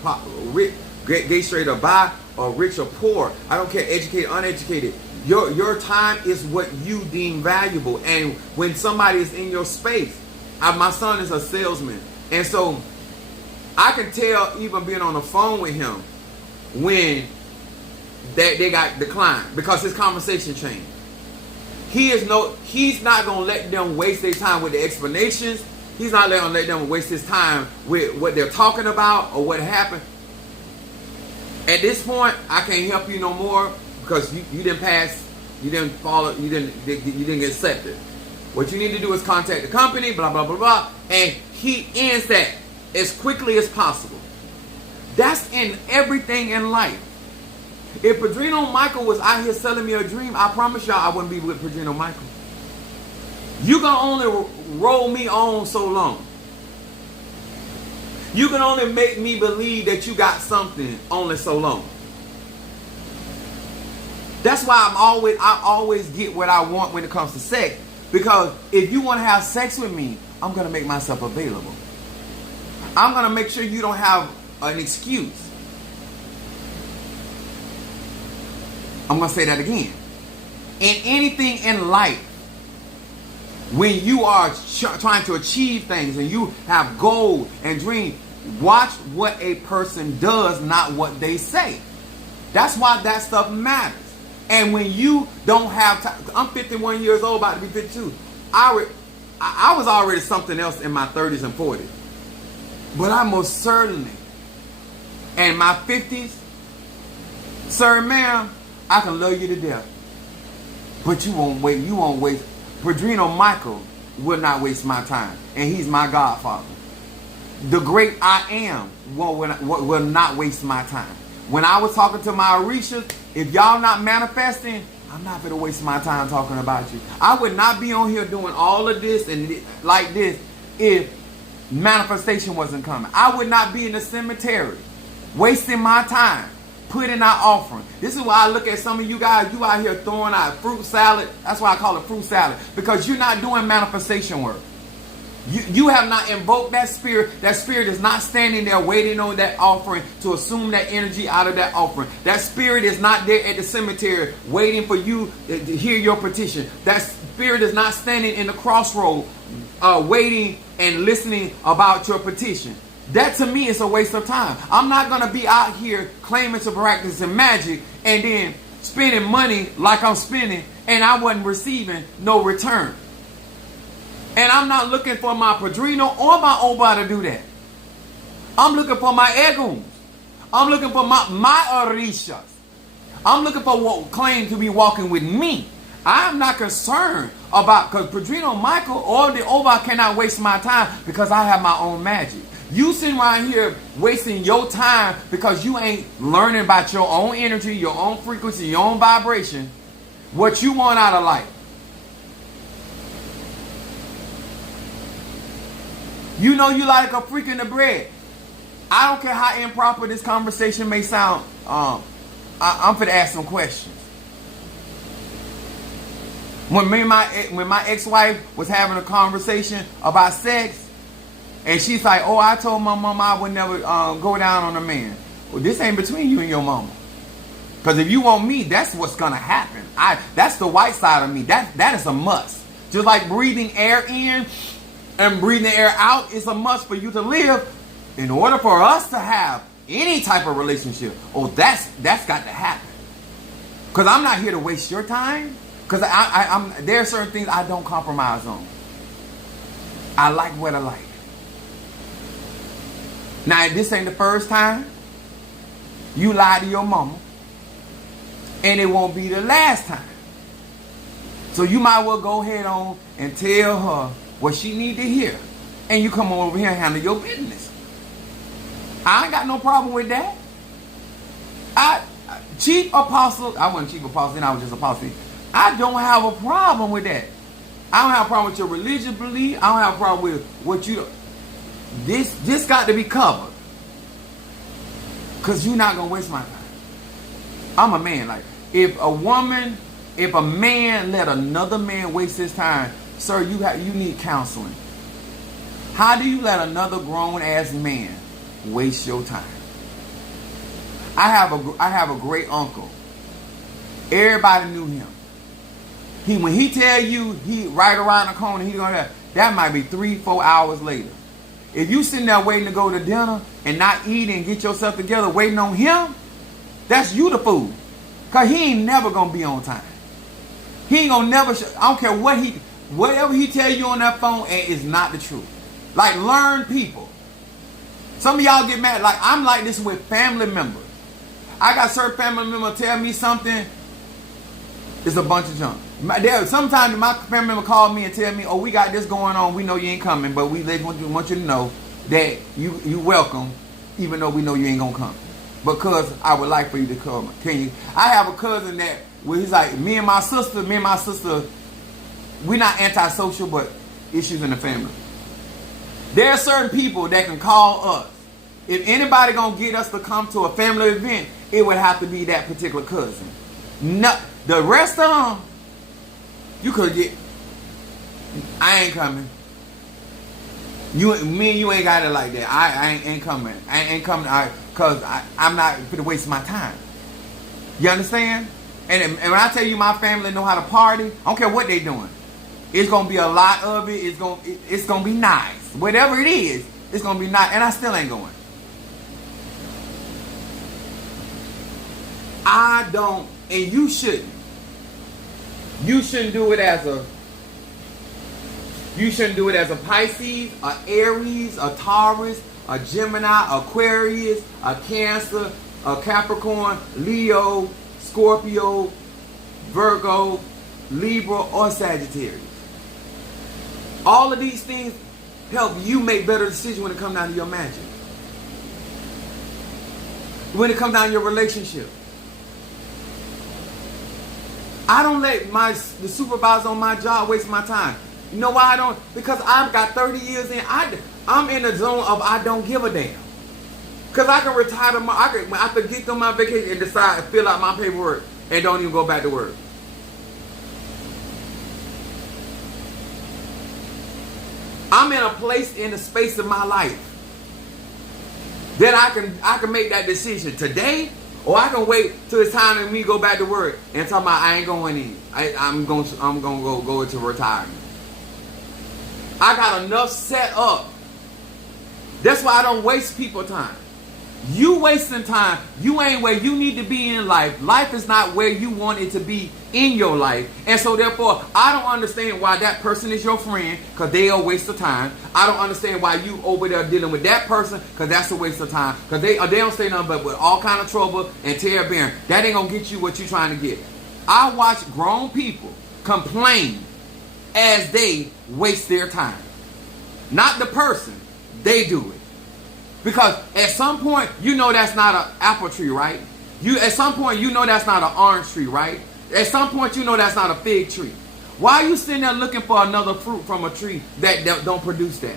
gay, straight, or bi, or rich or poor. I don't care educated, uneducated. Your time is what you deem valuable. And when somebody is in your space, my son is a salesman. And so I can tell, even being on the phone with him, when they got declined because his conversation changed. He's not going to let them waste their time with the explanations. He's not going to let them waste his time with what they're talking about or what happened. At this point, I can't help you no more because you didn't pass, you didn't follow, you didn't get accepted. What you need to do is contact the company, blah, blah, blah, blah, and he ends that as quickly as possible. That's in everything in life. If Padrino Michael was out here selling me a dream, I promise y'all I wouldn't be with Padrino Michael. You can only roll me on so long. You can only make me believe that you got something only so long. That's why I always get what I want when it comes to sex. Because if you want to have sex with me, I'm going to make myself available. I'm going to make sure you don't have an excuse. I'm going to say that again. In anything in life, when you are trying to achieve things and you have goals and dreams, watch what a person does, not what they say. That's why that stuff matters. And when you don't have time, I'm 51 years old, about to be 52. I was already something else in my 30s and 40s. But I most certainly, in my 50s, sir, ma'am, I can love you to death. But you won't waste. Padrino Michael will not waste my time. And he's my godfather. The great I am will not waste my time. When I was talking to my Orishas, if y'all not manifesting, I'm not going to waste my time talking about you. I would not be on here doing all of this and like this if manifestation wasn't coming. I would not be in the cemetery wasting my time putting out offering. This is why I look at some of you guys, you out here throwing out fruit salad. That's why I call it fruit salad. Because you're not doing manifestation work. You have not invoked that spirit. That spirit is not standing there waiting on that offering to assume that energy out of that offering. That spirit is not there at the cemetery waiting for you to hear your petition. That spirit is not standing in the crossroad waiting and listening about your petition. That to me is a waste of time. I'm not going to be out here claiming to practice in magic and then spending money like I'm spending and I wasn't receiving no return. And I'm not looking for my Padrino or my Oba to do that. I'm looking for my Eguns. I'm looking for my Orishas. I'm looking for what claim to be walking with me. I'm not concerned about, because Padrino Michael or the Oba cannot waste my time because I have my own magic. You sitting around here wasting your time because you ain't learning about your own energy, your own frequency, your own vibration, what you want out of life. You know you like a freak in the bread. I don't care how improper this conversation may sound. I'm finna ask some questions. When my ex-wife was having a conversation about sex, and she's like, "Oh, I told my mama I would never go down on a man." Well, this ain't between you and your mama. Because if you want me, that's what's gonna happen. That's the white side of me. That is a must. Just like breathing air in and breathing air out is a must for you to live. In order for us to have any type of relationship, that's got to happen. Because I'm not here to waste your time. Because there are certain things I don't compromise on. I like what I like. Now, this ain't the first time you lie to your mama, and it won't be the last time. So you might well go ahead on and tell her what she need to hear, and you come over here and handle your business. I ain't got no problem with that. Chief apostle, I wasn't chief apostle, then I was just apostle. I don't have a problem with that. I don't have a problem with your religious belief. I don't have a problem with what you. This got to be covered. Because you're not going to waste my time. I'm a man. Like, if a man let another man waste his time, sir, you need counseling. How do you let another grown-ass man waste your time? I have a great uncle. Everybody knew him. When he tell you he right around the corner, he gonna have, that might be 3-4 hours later. If you sitting there waiting to go to dinner and not eat and get yourself together waiting on him, that's you the fool. Cause he ain't never gonna be on time. He ain't gonna never. I don't care whatever he tell you on that phone, and it's not the truth. Like, learn people. Some of y'all get mad. Like, I'm like this with family members. I got certain family members tell me something. It's a bunch of junk. Sometimes my family member call me and tell me, "Oh, we got this going on. We know you ain't coming, but we want you to know that you welcome, even though we know you ain't gonna come. Because I would like for you to come. Can you?" I have a cousin that he's like, me and my sister, we're not antisocial, but issues in the family. There are certain people that can call us. If anybody gonna get us to come to a family event, it would have to be that particular cousin. No, the rest of them, you could get. I ain't coming. Me and you ain't got it like that. I ain't coming. I ain't coming. Cause I'm not gonna waste my time. You understand? And when I tell you my family know how to party, I don't care what they doing. It's gonna be a lot of it. It's gonna be nice. Whatever it is, it's gonna be nice. And I still ain't going. I don't, and you shouldn't. You shouldn't do it as a. You shouldn't do it as a Pisces, a Aries, a Taurus, a Gemini, Aquarius, a Cancer, a Capricorn, Leo, Scorpio, Virgo, Libra, or Sagittarius. All of these things help you make better decisions when it comes down to your magic. When it comes down to your relationship. I don't let the supervisor on my job waste my time. You know why I don't? Because I've got 30 years in. I'm in the zone of I don't give a damn. Because I can retire tomorrow. I could get on my vacation and decide to fill out my paperwork and don't even go back to work. I'm in a place in the space of my life that I can make that decision today, or I can wait till it's time for me to go back to work and talk about I ain't going in. I'm gonna go into retirement. I got enough set up. That's why I don't waste people's time. You wasting time. You ain't where you need to be in life. Life is not where you want it to be in your life. And so therefore, I don't understand why that person is your friend, because they are a waste of time. I don't understand why you over there dealing with that person, because that's a waste of time. Because they don't say nothing but with all kind of trouble and tear bearing. That ain't going to get you what you're trying to get. I watch grown people complain as they waste their time. Not the person. They do it. Because at some point, you know that's not an apple tree, right? At some point, you know that's not an orange tree, right? At some point, you know that's not a fig tree. Why are you sitting there looking for another fruit from a tree that don't produce that?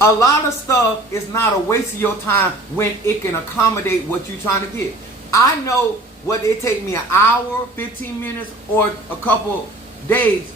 A lot of stuff is not a waste of your time when it can accommodate what you're trying to get. I know whether it take me an hour, 15 minutes, or a couple days,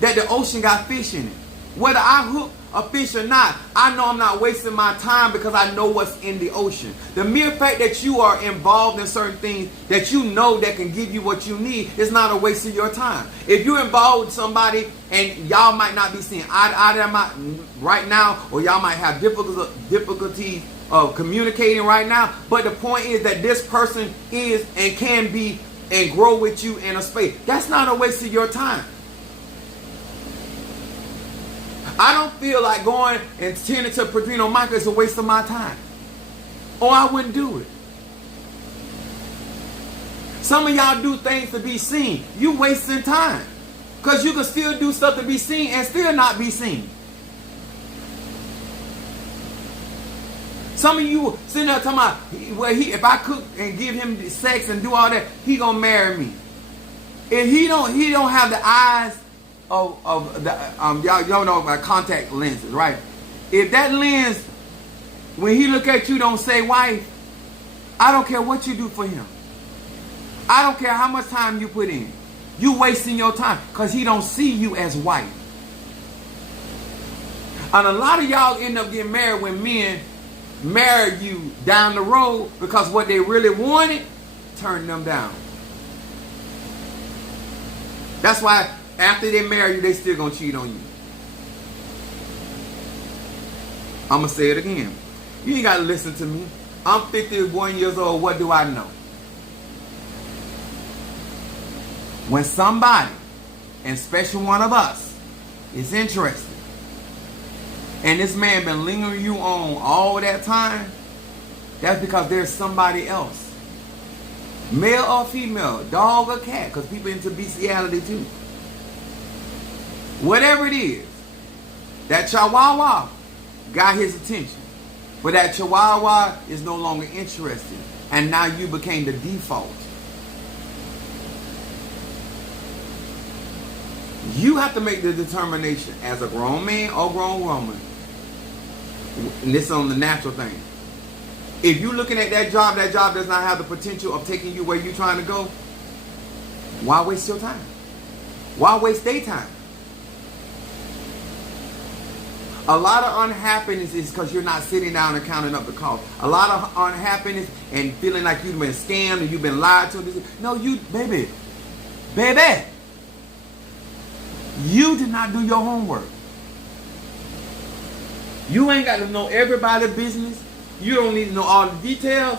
that the ocean got fish in it. Whether I hook a fish or not, I know I'm not wasting my time because I know what's in the ocean. The mere fact that you are involved in certain things that you know that can give you what you need is not a waste of your time. If you're involved with somebody and y'all might not be seeing eye to eye right now, or y'all might have difficulties of communicating right now, but the point is that this person is and can be and grow with you in a space. That's not a waste of your time. I don't feel like going and tending to Padrino Michael is a waste of my time. Or I wouldn't do it. Some of y'all do things to be seen. You wasting time. Because you can still do stuff to be seen and still not be seen. Some of you sitting there talking about, well, if I cook and give him sex and do all that, he gonna marry me. If he don't have the eyes of the y'all know about contact lenses, right? If that lens, when he look at you, don't say wife, I don't care what you do for him. I don't care how much time you put in. You wasting your time because he don't see you as wife. And a lot of y'all end up getting married when men marry you down the road because what they really wanted turned them down. That's why after they marry you, they still gonna cheat on you. I'm gonna say it again. You ain't gotta listen to me. I'm 51 years old. What do I know? When somebody, and especially one of us, is interested, and this man been lingering you on all that time, that's because there's somebody else. Male or female, dog or cat, because people into bestiality too. Whatever it is, that chihuahua got his attention. But that chihuahua is no longer interested. And now you became the default. You have to make the determination as a grown man or grown woman. And this is on the natural thing. If you're looking at that job does not have the potential of taking you where you're trying to go, why waste your time? Why waste their time? A lot of unhappiness is because you're not sitting down and counting up the cost. A lot of unhappiness and feeling like you've been scammed and you've been lied to. No, baby, you did not do your homework. You ain't got to know everybody's business. You don't need to know all the details.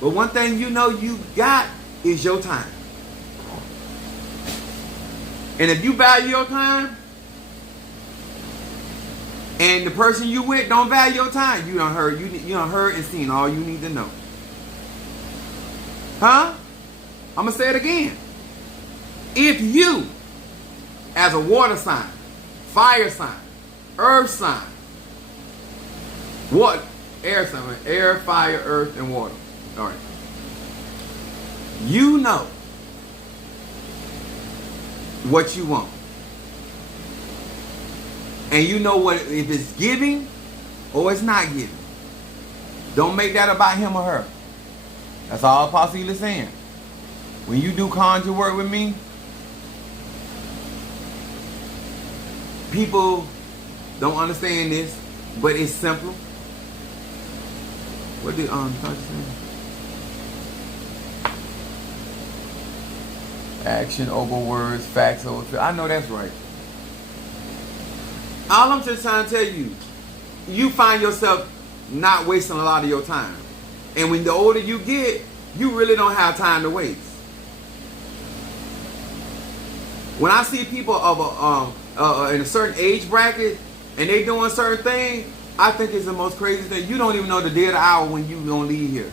But one thing you know you got is your time. And if you value your time, and the person you with don't value your time, you done heard and seen all you need to know. Huh? I'm going to say it again. If you, as a water sign, fire sign, earth sign, what? Air sign, air, fire, earth, and water. All right. You know what you want. And you know what, if it's giving or it's not giving. Don't make that about him or her. That's all Apostle is saying. When you do conjure work with me, people don't understand this, but it's simple. What did Tasha say? Action over words, facts over. I know that's right. All I'm just trying to tell you, you find yourself not wasting a lot of your time. And when the older you get, you really don't have time to waste. When I see people of in a certain age bracket and they doing certain things, I think it's the most crazy thing. You don't even know the day of the hour when you gonna leave here.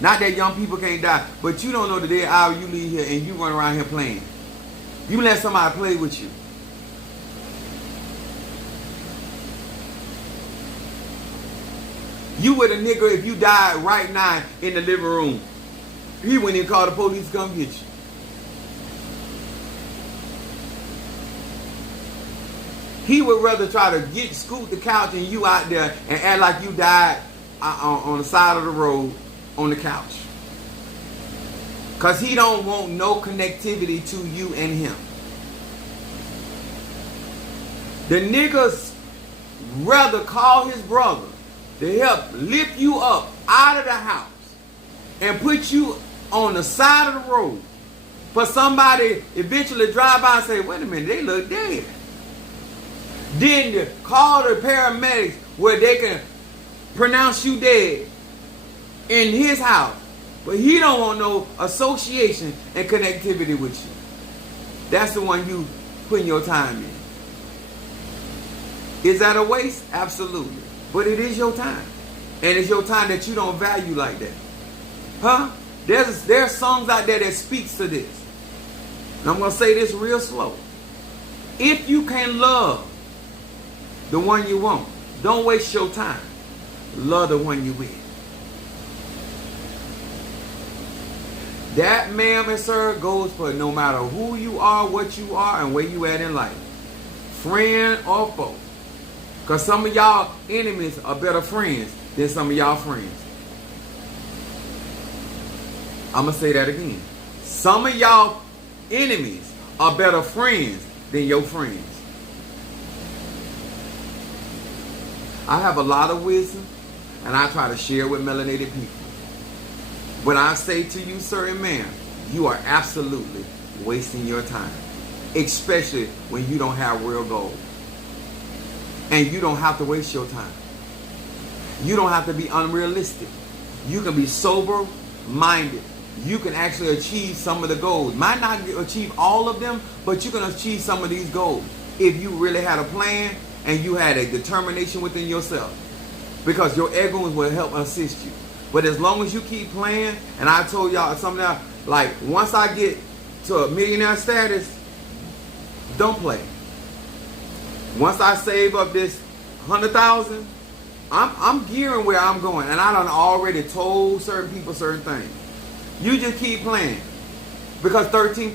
Not that young people can't die, but you don't know the day of the hour you leave here and you run around here playing. You let somebody play with you. You with a nigga, if you died right now in the living room, he wouldn't even call the police to come get you. He would rather try to scoot the couch and you out there and act like you died on the side of the road on the couch. Because he don't want no connectivity to you and him. The niggas rather call his brother to help lift you up out of the house and put you on the side of the road for somebody eventually drive by and say, wait a minute, they look dead. Then to call the paramedics where they can pronounce you dead in his house. But he don't want no association and connectivity with you. That's the one you putting your time in. Is that a waste? Absolutely. But it is your time. And it's your time that you don't value like that. Huh? There's songs out there that speaks to this. And I'm going to say this real slow. If you can love the one you want, don't waste your time. Love the one you with. That, ma'am and sir, goes for no matter who you are, what you are, and where you at in life. Friend or foe. Because some of y'all enemies are better friends than some of y'all friends. I'm going to say that again. Some of y'all enemies are better friends than your friends. I have a lot of wisdom, and I try to share with melanated people. When I say to you, sir and ma'am, you are absolutely wasting your time. Especially when you don't have real goals. And you don't have to waste your time. You don't have to be unrealistic. You can be sober-minded. You can actually achieve some of the goals. Might not achieve all of them, but you can achieve some of these goals if you really had a plan and you had a determination within yourself. Because your egos will help assist you. But as long as you keep playing, and I told y'all something else, like once I get to a millionaire status, don't play. Once I save up this 100,000, I'm gearing where I'm going, and I done already told certain people certain things. You just keep playing, because 13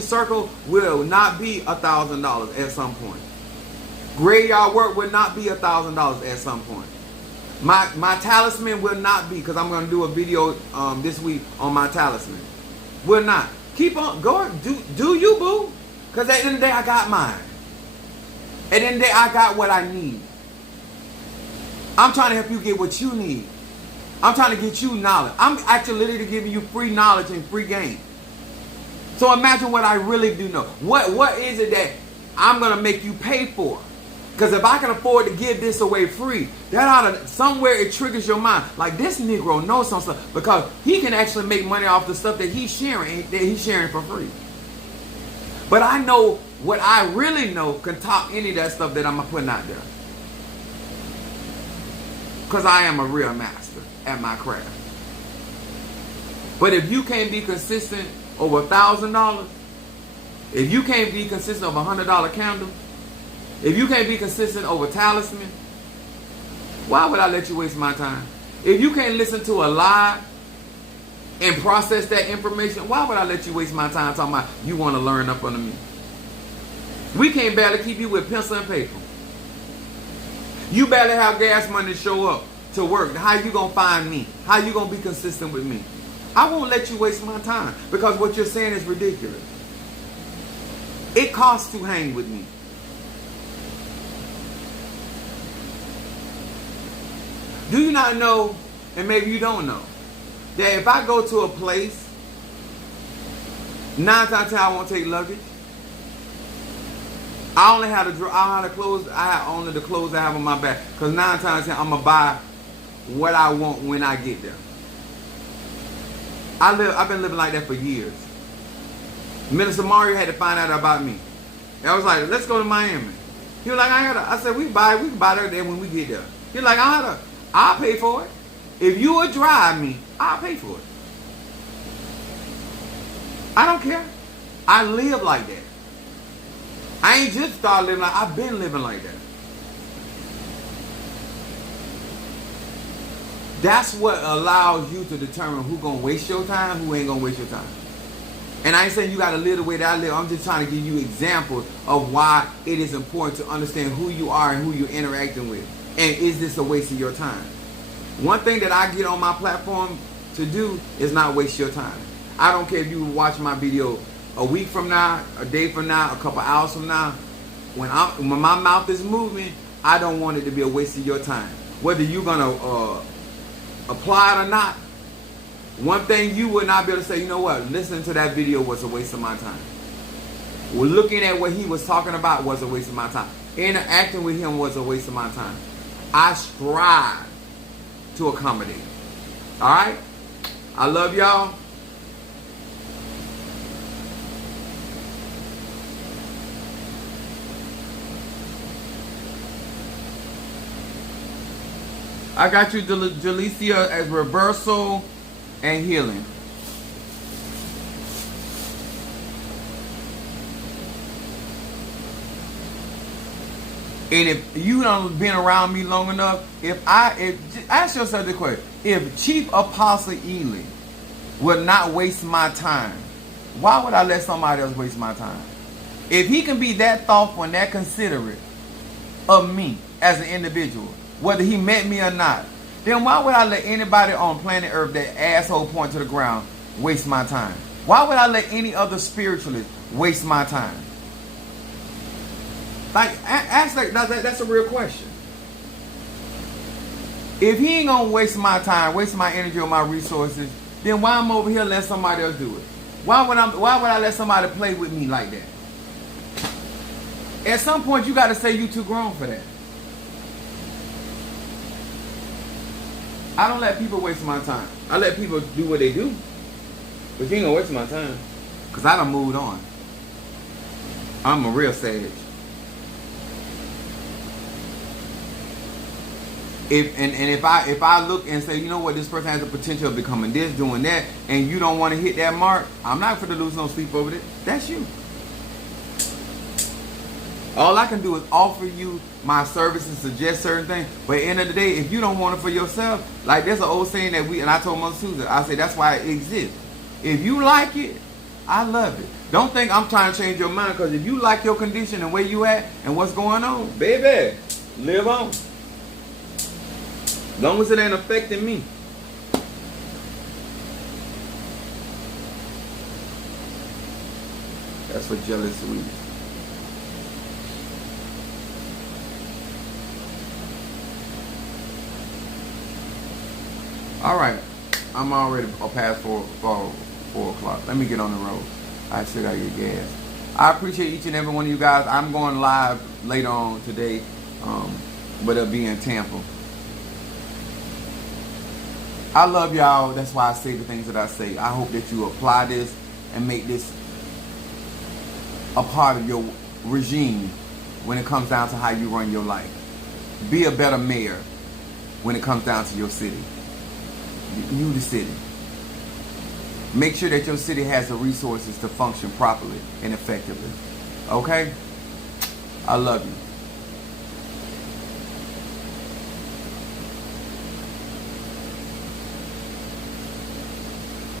circle will not be $1,000 at some point. Graveyard work will not be $1,000 at some point. My talisman will not be, because I'm going to do a video this week on my talisman. Will not. Keep on going. Do you, boo? Because at the end of the day, I got mine. At the end of the day, I got what I need. I'm trying to help you get what you need. I'm trying to get you knowledge. I'm actually literally giving you free knowledge and free game. So imagine what I really do know. What is it that I'm going to make you pay for? Because if I can afford to give this away free, that ought to, somewhere it triggers your mind. Like, this Negro knows some stuff, because he can actually make money off the stuff that he's sharing for free. But I know what I really know can top any of that stuff that I'm putting out there. Because I am a real master at my craft. But if you can't be consistent over $1,000, if you can't be consistent over $100 candle, if you can't be consistent over talisman, why would I let you waste my time? If you can't listen to a lie and process that information, why would I let you waste my time talking about you want to learn up under me? We can't barely keep you with pencil and paper. You barely have gas money to show up to work. How you going to find me? How you going to be consistent with me? I won't let you waste my time, because what you're saying is ridiculous. It costs to hang with me. Do you not know, and maybe you don't know, that if I go to a place, 9 times out of 10 I won't take luggage. I only have the clothes. I have only the clothes I have on my back, because 9 times out of 10 I'm gonna buy what I want when I get there. I've been living like that for years. Minister Mario had to find out about me. And I was like, let's go to Miami. He was like, I said, we can buy that there when we get there. He was like, I'll pay for it. If you would drive me, I'll pay for it. I don't care. I live like that. I ain't just started living like, I've been living like that. That's what allows you to determine who's going to waste your time, who ain't going to waste your time. And I ain't saying you got to live the way that I live. I'm just trying to give you examples of why it is important to understand who you are and who you're interacting with. And is this a waste of your time? One thing that I get on my platform to do is not waste your time. I don't care if you watch my video a week from now, a day from now, a couple hours from now. When my mouth is moving, I don't want it to be a waste of your time. Whether you're going to apply it or not, one thing you would not be able to say, you know what, listening to that video was a waste of my time. Well, looking at what he was talking about was a waste of my time. Interacting with him was a waste of my time. I strive to accommodate. All right? I love y'all. I got you, Jalicia, as reversal and healing. And if you don't been around me long enough, ask yourself the question: if Chief Apostle Ely would not waste my time, why would I let somebody else waste my time? If he can be that thoughtful and that considerate of me as an individual, whether he met me or not, then why would I let anybody on planet Earth, that asshole point to the ground, waste my time? Why would I let any other spiritualist waste my time? Like, that's a real question. If he ain't gonna waste my time, waste my energy or my resources, then why I'm over here letting somebody else do it? Why would I let somebody play with me like that? At some point, you got to say you too grown for that. I don't let people waste my time. I let people do what they do. But you ain't gonna waste my time. Because I done moved on. I'm a real sage. If I look and say, you know what, this person has the potential of becoming this, doing that, and you don't want to hit that mark, I'm not going to lose no sleep over it. That's you. All I can do is offer you my service and suggest certain things. But at the end of the day, if you don't want it for yourself, like there's an old saying that and I told Mother Susan, I say that's why it exists. If you like it, I love it. Don't think I'm trying to change your mind, because if you like your condition and where you at and what's going on, baby, live on. As long as it ain't affecting me. That's for jealous sweet. All right, I'm already past 4 o'clock. Let me get on the road. I still gotta get gas. I appreciate each and every one of you guys. I'm going live later on today, but it'll be in Tampa. I love y'all. That's why I say the things that I say. I hope that you apply this and make this a part of your regime when it comes down to how you run your life. Be a better mayor when it comes down to your city. You the city. Make sure that your city has the resources to function properly and effectively. Okay? I love you.